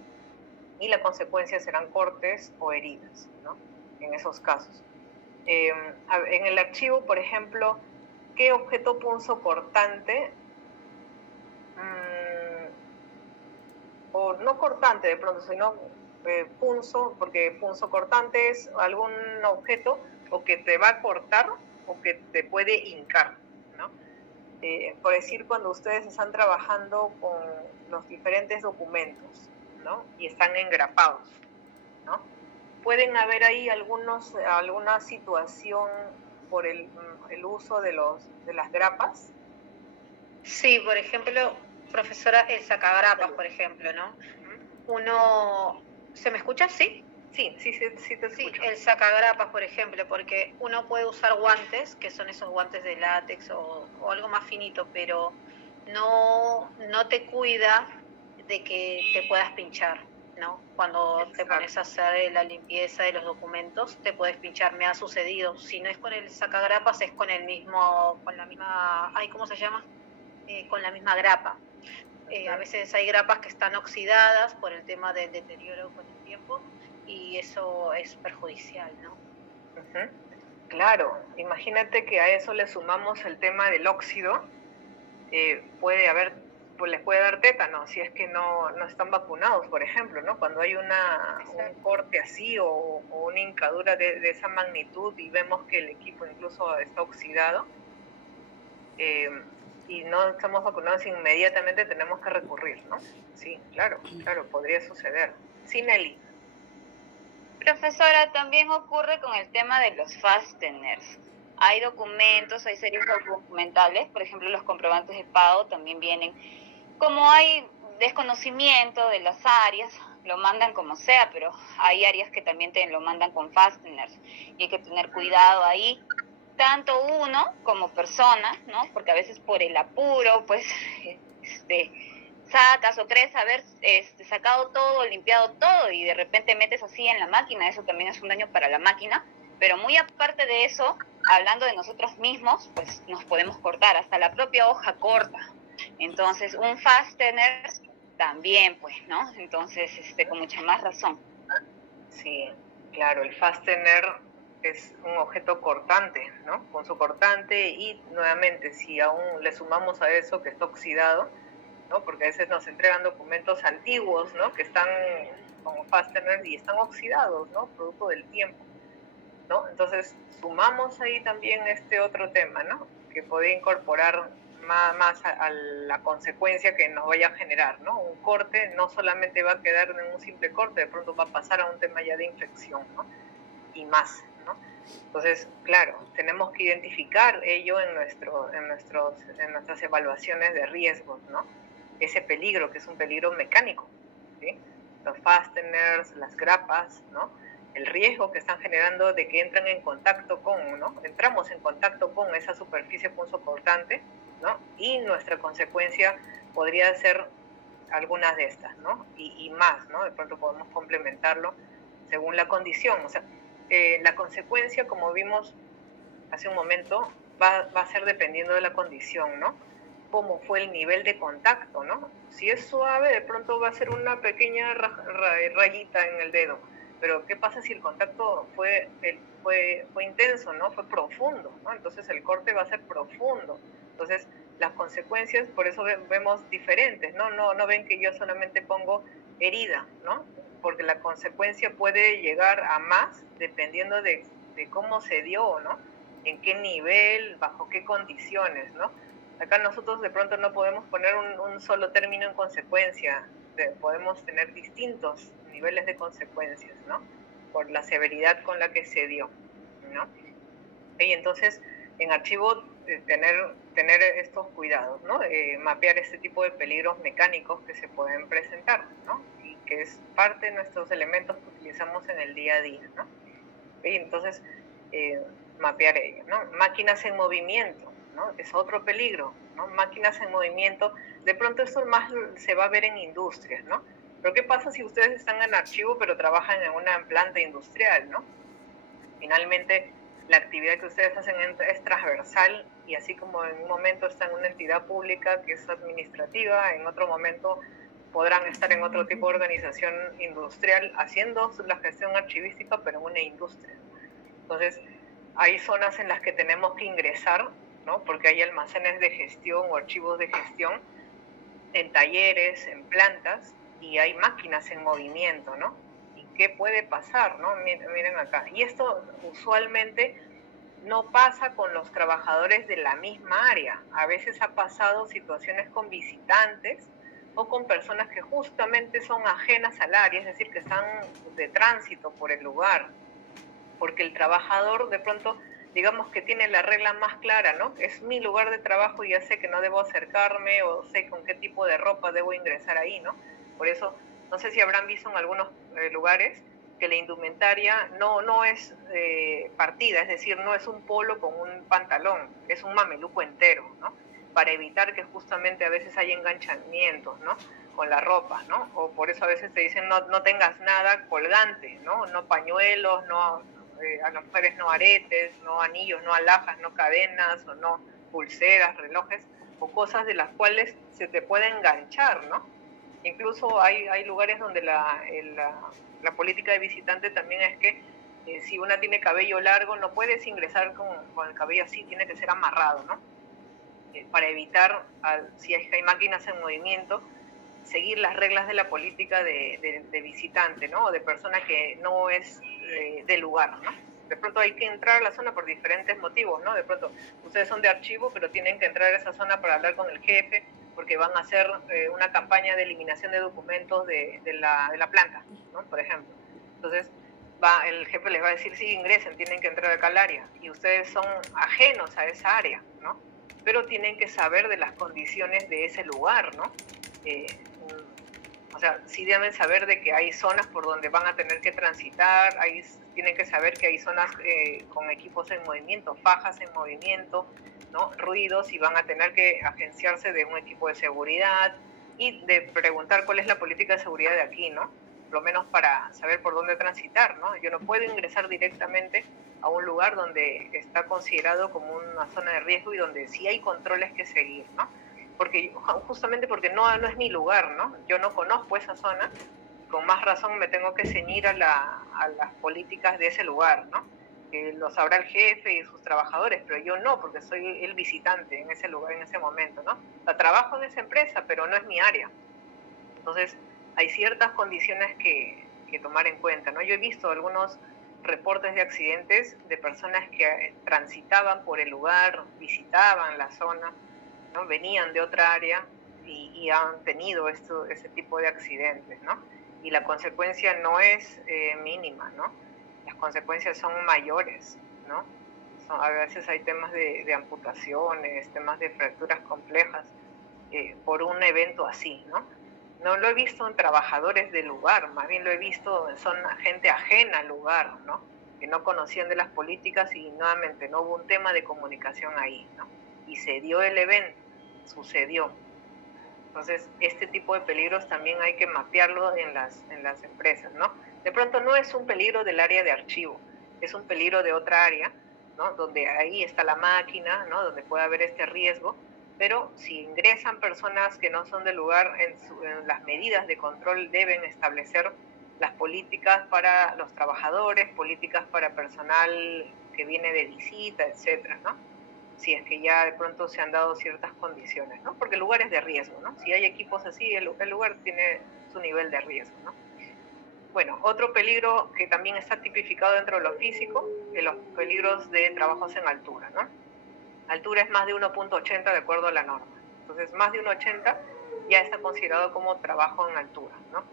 Y la consecuencia serán cortes o heridas, ¿no? En esos casos. En el archivo, por ejemplo, ¿qué objeto punzocortante o no cortante de pronto, sino punzo, porque punzocortante es algún objeto o que te va a cortar o que te puede hincar, ¿no? Por decir, cuando ustedes están trabajando con los diferentes documentos, ¿no? Y están engrapados, ¿no? Pueden haber ahí alguna situación por el uso de las grapas. Sí, por ejemplo, profesora, el sacagrapas, por ejemplo, ¿no? Uno... ¿Se me escucha? ¿Sí? Sí, te escucho. Sí, el sacagrapas, por ejemplo, porque uno puede usar guantes, que son esos guantes de látex o algo más finito, pero no te cuida de que te puedas pinchar, ¿no? Cuando Exacto. te pones a hacer la limpieza de los documentos, te puedes pinchar. Me ha sucedido. Si no es con el sacagrapas, es con la misma, ¿cómo se llama? Con la misma grapa. A veces hay grapas que están oxidadas por el tema del deterioro con el tiempo y eso es perjudicial, ¿no? Claro, imagínate que a eso le sumamos el tema del óxido, les puede dar tétano si es que no están vacunados, por ejemplo, ¿no? Cuando hay un corte así o una hincadura de esa magnitud y vemos que el equipo incluso está oxidado, y no estamos vacunados, inmediatamente tenemos que recurrir, ¿no? Sí, claro, podría suceder. Sí, Nelly. Profesora, también ocurre con el tema de los fasteners. Hay documentos, hay series documentales, por ejemplo, los comprobantes de pago también vienen. Como hay desconocimiento de las áreas, lo mandan como sea, pero hay áreas que también te lo mandan con fasteners y hay que tener cuidado ahí. Tanto uno como persona, ¿no? Porque a veces por el apuro, pues, sacas o crees haber sacado todo, limpiado todo y de repente metes así en la máquina, eso también es un daño para la máquina, pero muy aparte de eso, hablando de nosotros mismos, pues nos podemos cortar, hasta la propia hoja corta. Entonces, un fastener también, pues, ¿no? Entonces, con mucha más razón. Sí, claro, el fastener es un objeto cortante, ¿no? Punzocortante y nuevamente si aún le sumamos a eso que está oxidado, ¿no? Porque a veces nos entregan documentos antiguos, ¿no? Que están como fasteners y están oxidados, ¿no? Producto del tiempo, ¿no? Entonces sumamos ahí también este otro tema, ¿no? Que puede incorporar más a la consecuencia que nos vaya a generar, ¿no? Un corte no solamente va a quedar en un simple corte, de pronto va a pasar a un tema ya de infección, ¿no? Y más, ¿no? Entonces, claro, tenemos que identificar ello en nuestras evaluaciones de riesgos, ¿no? Ese peligro, que es un peligro mecánico, ¿sí? Los fasteners, las grapas, ¿no? El riesgo que están generando de que entran en contacto con, ¿no? Entramos en contacto con esa superficie punzocortante, ¿no? Y nuestra consecuencia podría ser algunas de estas, ¿no? Y más, ¿no? De pronto podemos complementarlo según la condición, o sea, la consecuencia, como vimos hace un momento, va a ser dependiendo de la condición, ¿no? Cómo fue el nivel de contacto, ¿no? Si es suave, de pronto va a ser una pequeña rayita en el dedo, pero ¿qué pasa si el contacto fue intenso, ¿no? Fue profundo, ¿no? Entonces el corte va a ser profundo. Entonces las consecuencias, por eso vemos diferentes, ¿no? No ven que yo solamente pongo herida, ¿no? Porque la consecuencia puede llegar a más dependiendo de cómo se dio, ¿no? En qué nivel, bajo qué condiciones, ¿no? Acá nosotros de pronto no podemos poner un solo término en consecuencia, podemos tener distintos niveles de consecuencias, ¿no? Por la severidad con la que se dio, ¿no? Y entonces, en archivo, tener estos cuidados, ¿no? Mapear este tipo de peligros mecánicos que se pueden presentar, ¿no? Y que es parte de nuestros elementos que utilizamos en el día a día, ¿no? Y entonces, mapear ello, ¿no? Máquinas en movimiento, ¿no? Es otro peligro, ¿no? Máquinas en movimiento, de pronto esto más se va a ver en industrias, ¿no? Pero ¿qué pasa si ustedes están en archivo pero trabajan en una planta industrial, ¿no? Finalmente, la actividad que ustedes hacen es transversal y así como en un momento están en una entidad pública que es administrativa, en otro momento podrán estar en otro tipo de organización industrial haciendo la gestión archivística, pero en una industria. Entonces, hay zonas en las que tenemos que ingresar, ¿no? Porque hay almacenes de gestión o archivos de gestión en talleres, en plantas, y hay máquinas en movimiento, ¿no? ¿Y qué puede pasar, no? Miren acá. Y esto usualmente no pasa con los trabajadores de la misma área. A veces ha pasado situaciones con visitantes o con personas que justamente son ajenas al área, es decir, que están de tránsito por el lugar, porque el trabajador de pronto, digamos que tiene la regla más clara, ¿no? Es mi lugar de trabajo y ya sé que no debo acercarme o sé con qué tipo de ropa debo ingresar ahí, ¿no? Por eso, no sé si habrán visto en algunos lugares que la indumentaria no es partida, es decir, no es un polo con un pantalón, es un mameluco entero, ¿no? Para evitar que justamente a veces hay enganchamientos, ¿no? Con la ropa, ¿no? O por eso a veces te dicen no tengas nada colgante, ¿no? No pañuelos, no a las mujeres no aretes, no anillos, no alhajas, no cadenas, o no pulseras, relojes, o cosas de las cuales se te puede enganchar, ¿no? Incluso hay lugares donde la política de visitante también es que si una tiene cabello largo no puedes ingresar con el cabello así, tiene que ser amarrado, ¿no? Para evitar, si hay máquinas en movimiento, seguir las reglas de la política de visitante, ¿no? O de persona que no es del lugar, ¿no? De pronto hay que entrar a la zona por diferentes motivos, ¿no? De pronto ustedes son de archivo, pero tienen que entrar a esa zona para hablar con el jefe, porque van a hacer una campaña de eliminación de documentos de la planta, ¿no? Por ejemplo. Entonces, el jefe les va a decir, sí, ingresen, tienen que entrar acá al área, y ustedes son ajenos a esa área, ¿no? Pero tienen que saber de las condiciones de ese lugar, ¿no? O sea, sí deben saber de que hay zonas por donde van a tener que transitar, tienen que saber que hay zonas con equipos en movimiento, fajas en movimiento, ¿no? Ruidos, y van a tener que agenciarse de un equipo de seguridad y de preguntar cuál es la política de seguridad de aquí, ¿no? Por lo menos para saber por dónde transitar, ¿no? Yo no puedo ingresar directamente a un lugar donde está considerado como una zona de riesgo y donde sí hay controles que seguir, ¿no? Justamente porque no es mi lugar, ¿no? Yo no conozco esa zona, con más razón me tengo que ceñir a las políticas de ese lugar, ¿no? Lo sabrá el jefe y sus trabajadores, pero yo no, porque soy el visitante en ese lugar, en ese momento, ¿no? Trabajo en esa empresa, pero no es mi área. Entonces, hay ciertas condiciones que tomar en cuenta, ¿no? Yo he visto algunos reportes de accidentes de personas que transitaban por el lugar, visitaban la zona, ¿no? Venían de otra área y han tenido ese tipo de accidentes, ¿no? Y la consecuencia no es mínima, ¿no? Las consecuencias son mayores, ¿no? A veces hay temas de amputaciones, temas de fracturas complejas por un evento así, ¿no? No lo he visto en trabajadores del lugar, más bien lo he visto, son gente ajena al lugar, ¿no? Que no conocían de las políticas y nuevamente no hubo un tema de comunicación ahí, ¿no? Y se dio el evento, sucedió. Entonces, este tipo de peligros también hay que mapearlo en las empresas, ¿no? De pronto no es un peligro del área de archivo, es un peligro de otra área, ¿no? Donde ahí está la máquina, ¿no? Donde puede haber este riesgo, pero si ingresan personas que no son del lugar, en las medidas de control deben establecer las políticas para los trabajadores, políticas para personal que viene de visita, etcétera, ¿no? Si es que ya de pronto se han dado ciertas condiciones, ¿no? Porque el lugar es de riesgo, ¿no? Si hay equipos así, el lugar tiene su nivel de riesgo, ¿no? Bueno, otro peligro que también está tipificado dentro de lo físico, los peligros de trabajos en altura, ¿no? Altura es más de 1.80 de acuerdo a la norma. Entonces, más de 1.80 ya está considerado como trabajo en altura, ¿no?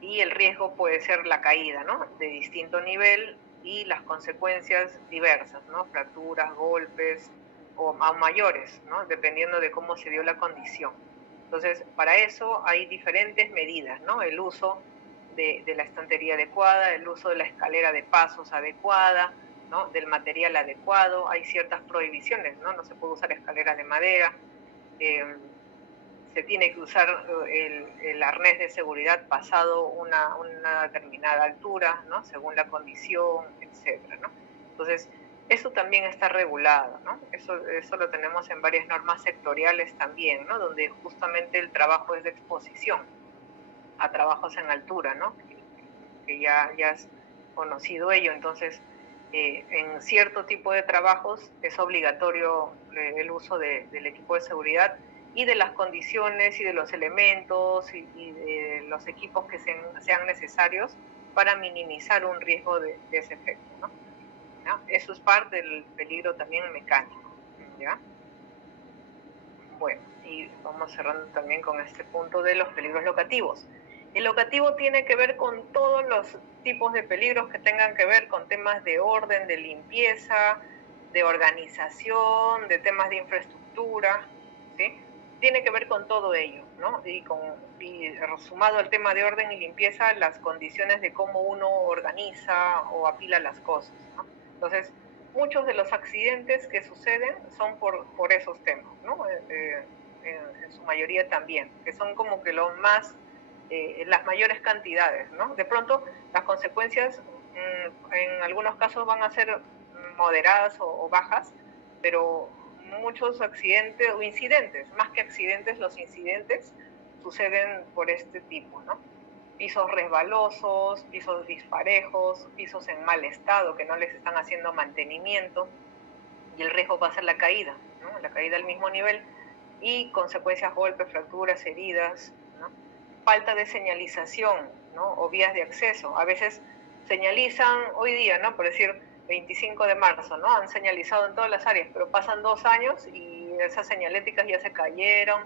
Y el riesgo puede ser la caída, ¿no? De distinto nivel y las consecuencias diversas, ¿no? Fracturas, golpes o mayores, ¿no? Dependiendo de cómo se dio la condición. Entonces, para eso hay diferentes medidas, ¿no? El uso de la estantería adecuada, el uso de la escalera de pasos adecuada, ¿no? Del material adecuado. Hay ciertas prohibiciones, ¿no? No se puede usar escalera de madera, se tiene que usar el arnés de seguridad pasado una determinada altura, ¿no? Según la condición, etcétera, ¿no? Entonces, eso también está regulado, ¿no? Eso lo tenemos en varias normas sectoriales también, ¿no? Donde justamente el trabajo es de exposición a trabajos en altura, ¿no? Que ya has conocido ello. Entonces, en cierto tipo de trabajos es obligatorio el uso del equipo de seguridad y de las condiciones y de los elementos y de los equipos que sean necesarios para minimizar un riesgo de ese efecto, ¿no? ¿Ya? Eso es parte del peligro también mecánico, ¿ya? Bueno, y vamos cerrando también con este punto de los peligros locativos. El locativo tiene que ver con todos los tipos de peligros que tengan que ver con temas de orden, de limpieza, de organización, de temas de infraestructura, ¿sí? Tiene que ver con todo ello, ¿no? Y sumado al tema de orden y limpieza, las condiciones de cómo uno organiza o apila las cosas, ¿no? Entonces, muchos de los accidentes que suceden son por esos temas, ¿no? En su mayoría también, que son como que los más, las mayores cantidades, ¿no? De pronto, las consecuencias en algunos casos van a ser moderadas o bajas, pero muchos accidentes o incidentes, más que accidentes, los incidentes suceden por este tipo, ¿no? Pisos resbalosos, pisos disparejos, pisos en mal estado que no les están haciendo mantenimiento y el riesgo va a ser la caída, ¿no? La caída al mismo nivel y consecuencias, golpes, fracturas, heridas, ¿no? Falta de señalización, ¿no? O vías de acceso. A veces señalizan hoy día, ¿no? Por decir 25 de marzo, ¿no? Han señalizado en todas las áreas, pero pasan 2 años y esas señaléticas ya se cayeron,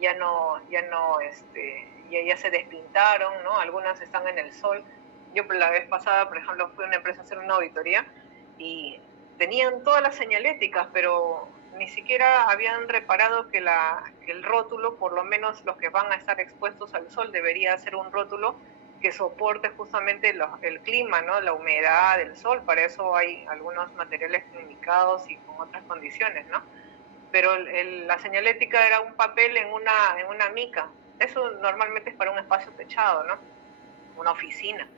ya se despintaron, ¿no? Algunas están en el sol. Yo la vez pasada, por ejemplo, fui a una empresa a hacer una auditoría y tenían todas las señaléticas, pero ni siquiera habían reparado que el rótulo, por lo menos los que van a estar expuestos al sol, debería ser un rótulo que soporte justamente el clima, ¿no? La humedad, el sol. Para eso hay algunos materiales quimicados y con otras condiciones, ¿no? Pero la señalética era un papel en una mica. Eso normalmente es para un espacio techado, ¿no? Una oficina,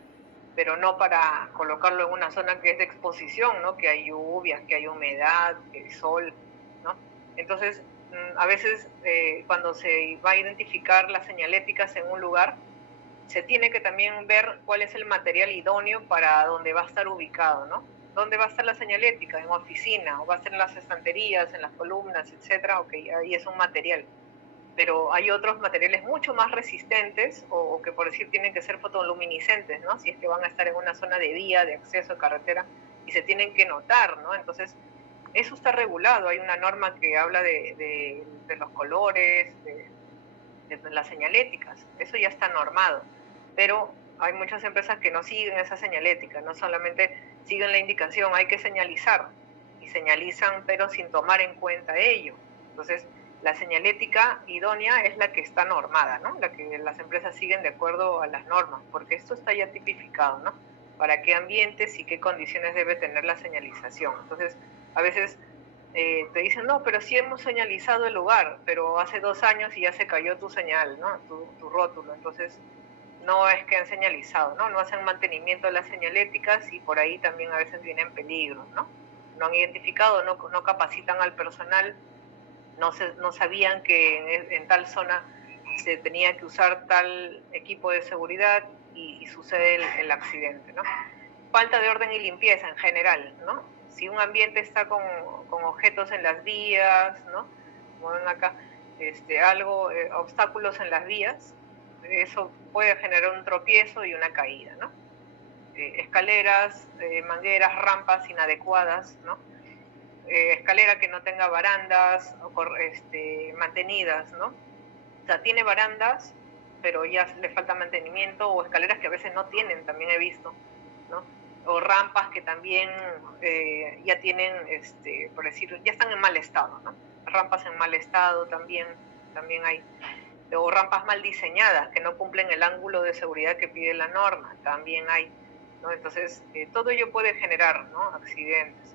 pero no para colocarlo en una zona que es de exposición, ¿no? Que hay lluvias, que hay humedad, que hay sol, ¿no? Entonces, a veces cuando se va a identificar las señaléticas en un lugar, se tiene que también ver cuál es el material idóneo para donde va a estar ubicado, ¿no? ¿Dónde va a estar la señalética? ¿En oficina? ¿O va a ser en las estanterías, en las columnas, etcétera? Ok, ahí es un material. Pero hay otros materiales mucho más resistentes o que por decir tienen que ser fotoluminiscentes, ¿no? Si es que van a estar en una zona de vía, de acceso a carretera y se tienen que notar, ¿no? Entonces, eso está regulado. Hay una norma que habla de los colores, de las señaléticas. Eso ya está normado. Pero hay muchas empresas que no siguen esa señalética, no solamente siguen la indicación, hay que señalizar, y señalizan pero sin tomar en cuenta ello. Entonces, la señalética idónea es la que está normada, ¿no? La que las empresas siguen de acuerdo a las normas, porque esto está ya tipificado, ¿no? Para qué ambientes y qué condiciones debe tener la señalización. Entonces, a veces te dicen, no, pero sí hemos señalizado el lugar, pero hace 2 años y ya se cayó tu señal, ¿no? Tu rótulo. Entonces, no es que han señalizado, ¿no? No hacen mantenimiento de las señaléticas y por ahí también a veces vienen peligros, ¿no? No han identificado, no capacitan al personal, no sabían que en tal zona se tenía que usar tal equipo de seguridad y sucede el accidente, ¿no? Falta de orden y limpieza en general, ¿no? Si un ambiente está con objetos en las vías, ¿no? Como ven acá, obstáculos en las vías, eso puede generar un tropiezo y una caída, ¿no? Escaleras, mangueras, rampas inadecuadas, ¿no? escalera que no tenga barandas mantenidas, ¿no? O sea, tiene barandas, pero ya le falta mantenimiento, o escaleras que a veces no tienen, también he visto, ¿no? O rampas que también ya tienen, por decirlo, ya están en mal estado, ¿no? Rampas en mal estado también hay. O rampas mal diseñadas, que no cumplen el ángulo de seguridad que pide la norma, también hay, ¿no? Entonces, todo ello puede generar, ¿no?, accidentes.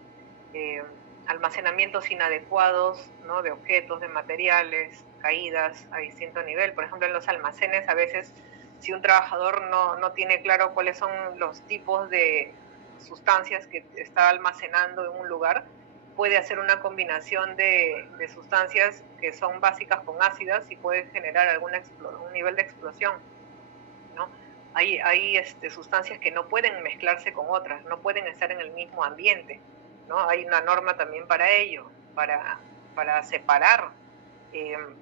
Almacenamientos inadecuados, ¿no?, de objetos, de materiales, caídas a distinto nivel. Por ejemplo, en los almacenes, a veces, si un trabajador no tiene claro cuáles son los tipos de sustancias que está almacenando en un lugar, puede hacer una combinación de sustancias que son básicas con ácidas y puede generar un nivel de explosión, ¿no? Hay sustancias que no pueden mezclarse con otras, no pueden estar en el mismo ambiente, ¿no? Hay una norma también para ello, para separar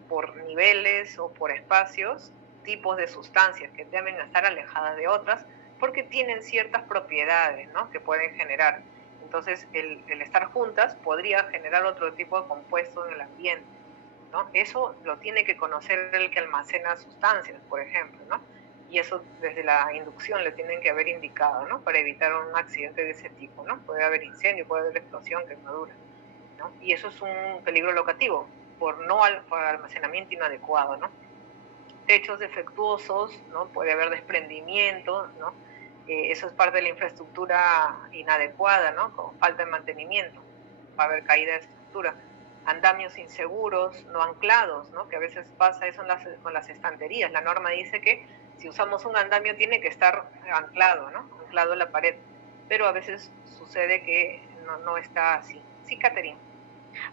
por niveles o por espacios tipos de sustancias que deben estar alejadas de otras porque tienen ciertas propiedades, ¿no?, que pueden generar. Entonces, el estar juntas podría generar otro tipo de compuesto en el ambiente, ¿no? Eso lo tiene que conocer el que almacena sustancias, por ejemplo, ¿no? Y eso desde la inducción le tienen que haber indicado, ¿no?, para evitar un accidente de ese tipo, ¿no? Puede haber incendio, puede haber explosión, quemadura, ¿no? Y eso es un peligro locativo por almacenamiento inadecuado, ¿no? Techos defectuosos, ¿no? Puede haber desprendimiento, ¿no? Eso es parte de la infraestructura inadecuada, ¿no?, con falta de mantenimiento, va a haber caída de estructura. Andamios inseguros, no anclados, ¿no?, que a veces pasa eso con las estanterías. La norma dice que si usamos un andamio tiene que estar anclado, ¿no?, anclado en la pared, pero a veces sucede que no está así. Sí, Caterina.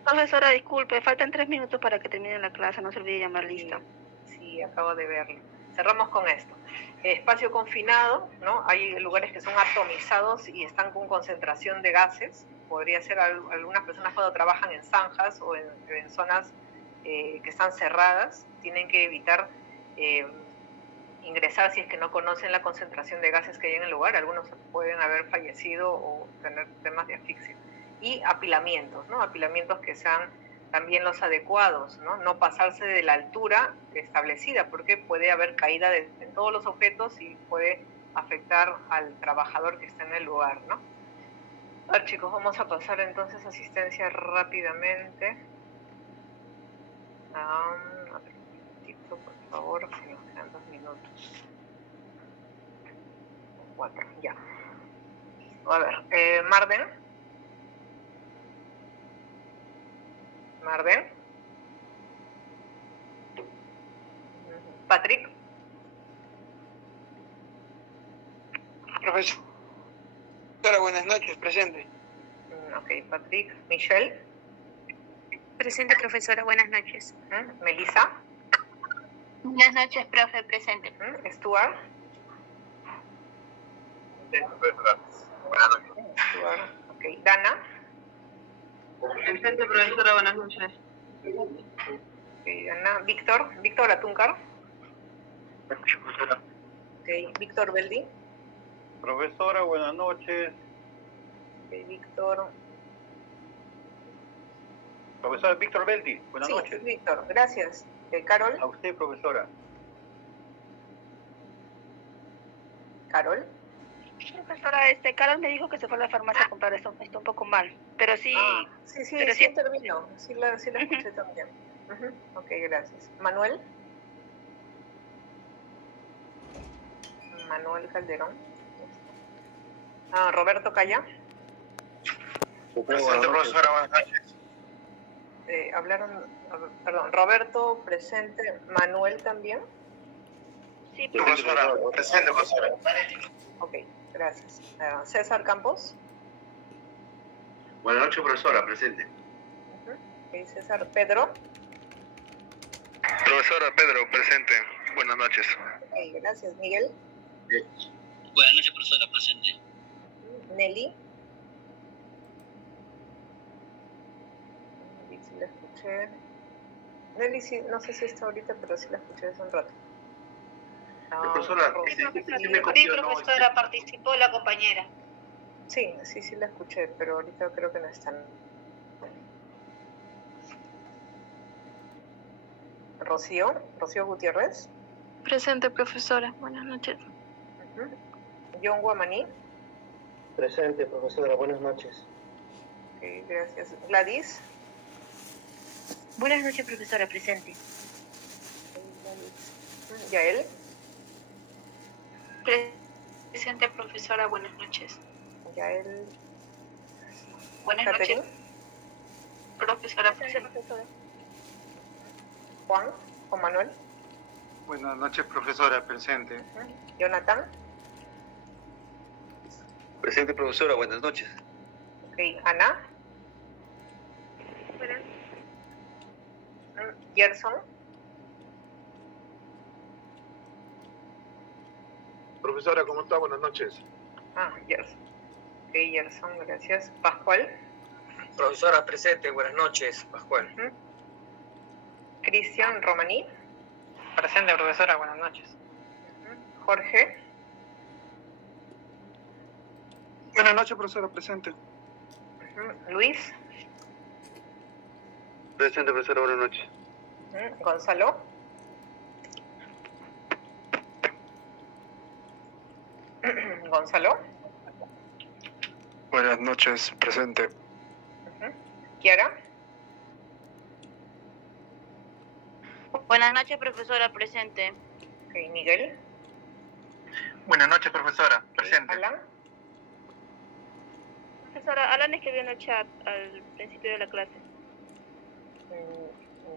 Profesora, disculpe, faltan 3 minutos para que termine la clase, no se olvide llamar lista. Sí, acabo de verlo. Cerramos con esto. Espacio confinado, ¿no? Hay lugares que son atomizados y están con concentración de gases. Podría ser algunas personas cuando trabajan en zanjas o en zonas que están cerradas, tienen que evitar ingresar si es que no conocen la concentración de gases que hay en el lugar. Algunos pueden haber fallecido o tener temas de asfixia. Y apilamientos, ¿no? Apilamientos que sean también los adecuados, ¿no? No pasarse de la altura establecida, porque puede haber caída de todos los objetos y puede afectar al trabajador que está en el lugar, ¿no? A ver, chicos, vamos a pasar entonces asistencia rápidamente. A ver, un momentito, por favor, si nos quedan 2 minutos. 4, ya. A ver, Marden. Patrick. Profesora, buenas noches, presente. Ok, Patrick. Michelle. Presente, profesora, buenas noches. Melissa. Buenas noches, profe, presente. Stuart. Profesora, buenas noches. Stuart. Ok, Dana. Presente, profesora, buenas noches. Ana, Víctor Atuncar. Profesora. Víctor Beldi. Profesora, buenas noches. Víctor. Profesor Víctor Beldi, buenas noches. Sí, Víctor, gracias. Carol. A usted, profesora. Carol. Profesora, Carol me dijo que se fue a la farmacia a comprar esto, está un poco mal, pero sí... Sí, pero sí terminó, sí la escuché también. Ok, gracias. Manuel Calderón. Roberto Calla. Presente, profesora, buenas noches. Roberto presente, Manuel también. Sí, profesora, presente, profesora. Ok, gracias. César Campos. Buenas noches, profesora, presente. Ok, César. Pedro. Profesora, Pedro, presente. Buenas noches. Ok, gracias. Miguel. Buenas noches, profesora, presente. Nelly. Sí la escuché. Nelly, sí, no sé si está ahorita, pero sí la escuché hace un rato. Profesora, Sí, profesora, participó la compañera. Sí la escuché, pero ahorita creo que no están. Rocío Gutiérrez. Presente, profesora. Buenas noches. John Guamaní. Presente, profesora. Buenas noches. Ok, gracias. Gladys. Buenas noches, profesora. Presente. Yael. Presente, profesora. Buenas noches. Yael. Buenas Catherine. noches, profesora. Presente. Juan Manuel. Buenas noches, profesora. Presente. Jonathan. Presente, profesora. Buenas noches. Ok, Ana. Gerson. Profesora, ¿cómo está? Buenas noches. Gerson. Ok, Gerson, gracias. Pascual. Profesora, presente. Buenas noches, Pascual. Cristian Romaní. Presente, profesora. Buenas noches. Jorge. Buenas noches, profesora. Presente. Luis. Presente, profesora. Buenas noches. Gonzalo. Gonzalo. Buenas noches. Presente. Kiara. Buenas noches, profesora. Presente. Ok, Miguel. Buenas noches, profesora. Presente. Alan. Profesora, Alan escribió en el chat al principio de la clase.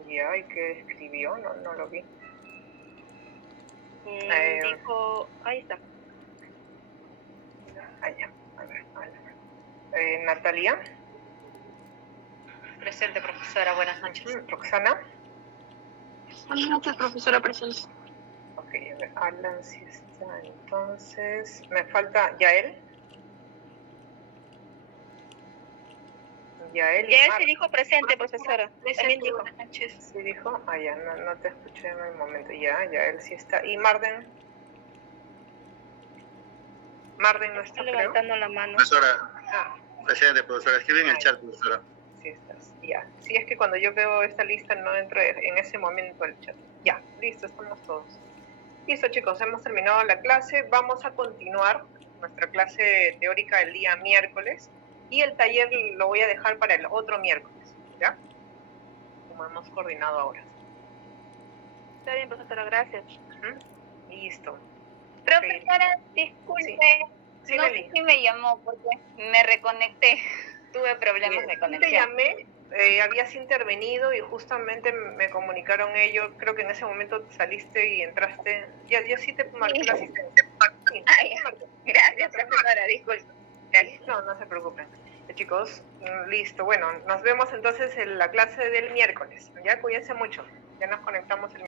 Ya, ¿y qué escribió? No lo vi. Dijo, ahí está. Ya. A ver. Natalia. Presente, profesora. Buenas noches. Roxana. Buenas noches, profesora. Presente. Ok, a ver, Alan sí está. Entonces, me falta Yael. Yael sí dijo presente, profesora. También dijo. Buenas noches. Sí dijo. Ya, no te escuché en el momento. Yael sí está. ¿Y Marden? Marden no está, levantando la mano. Profesora, presente, profesora. Escribe en el chat, profesora. Sí estás. Ya. Sí, es que cuando yo veo esta lista no entro en ese momento al chat. Ya, listo, estamos todos. Listo, chicos, hemos terminado la clase. Vamos a continuar nuestra clase teórica el día miércoles. Y el taller lo voy a dejar para el otro miércoles, ¿ya? Como hemos coordinado ahora. Está bien, profesora, gracias. Listo. Profesora, disculpe, Sí, no Leli. sé si me llamó porque me reconecté, tuve problemas de Te conexión. llamé, habías intervenido y justamente me comunicaron ellos, creo que en ese momento saliste y entraste. Yo sí te marqué la asistencia. Gracias, profesora, disculpe. No se preocupen. Chicos, listo. Bueno, nos vemos entonces en la clase del miércoles. Ya, cuídense mucho. Ya nos conectamos el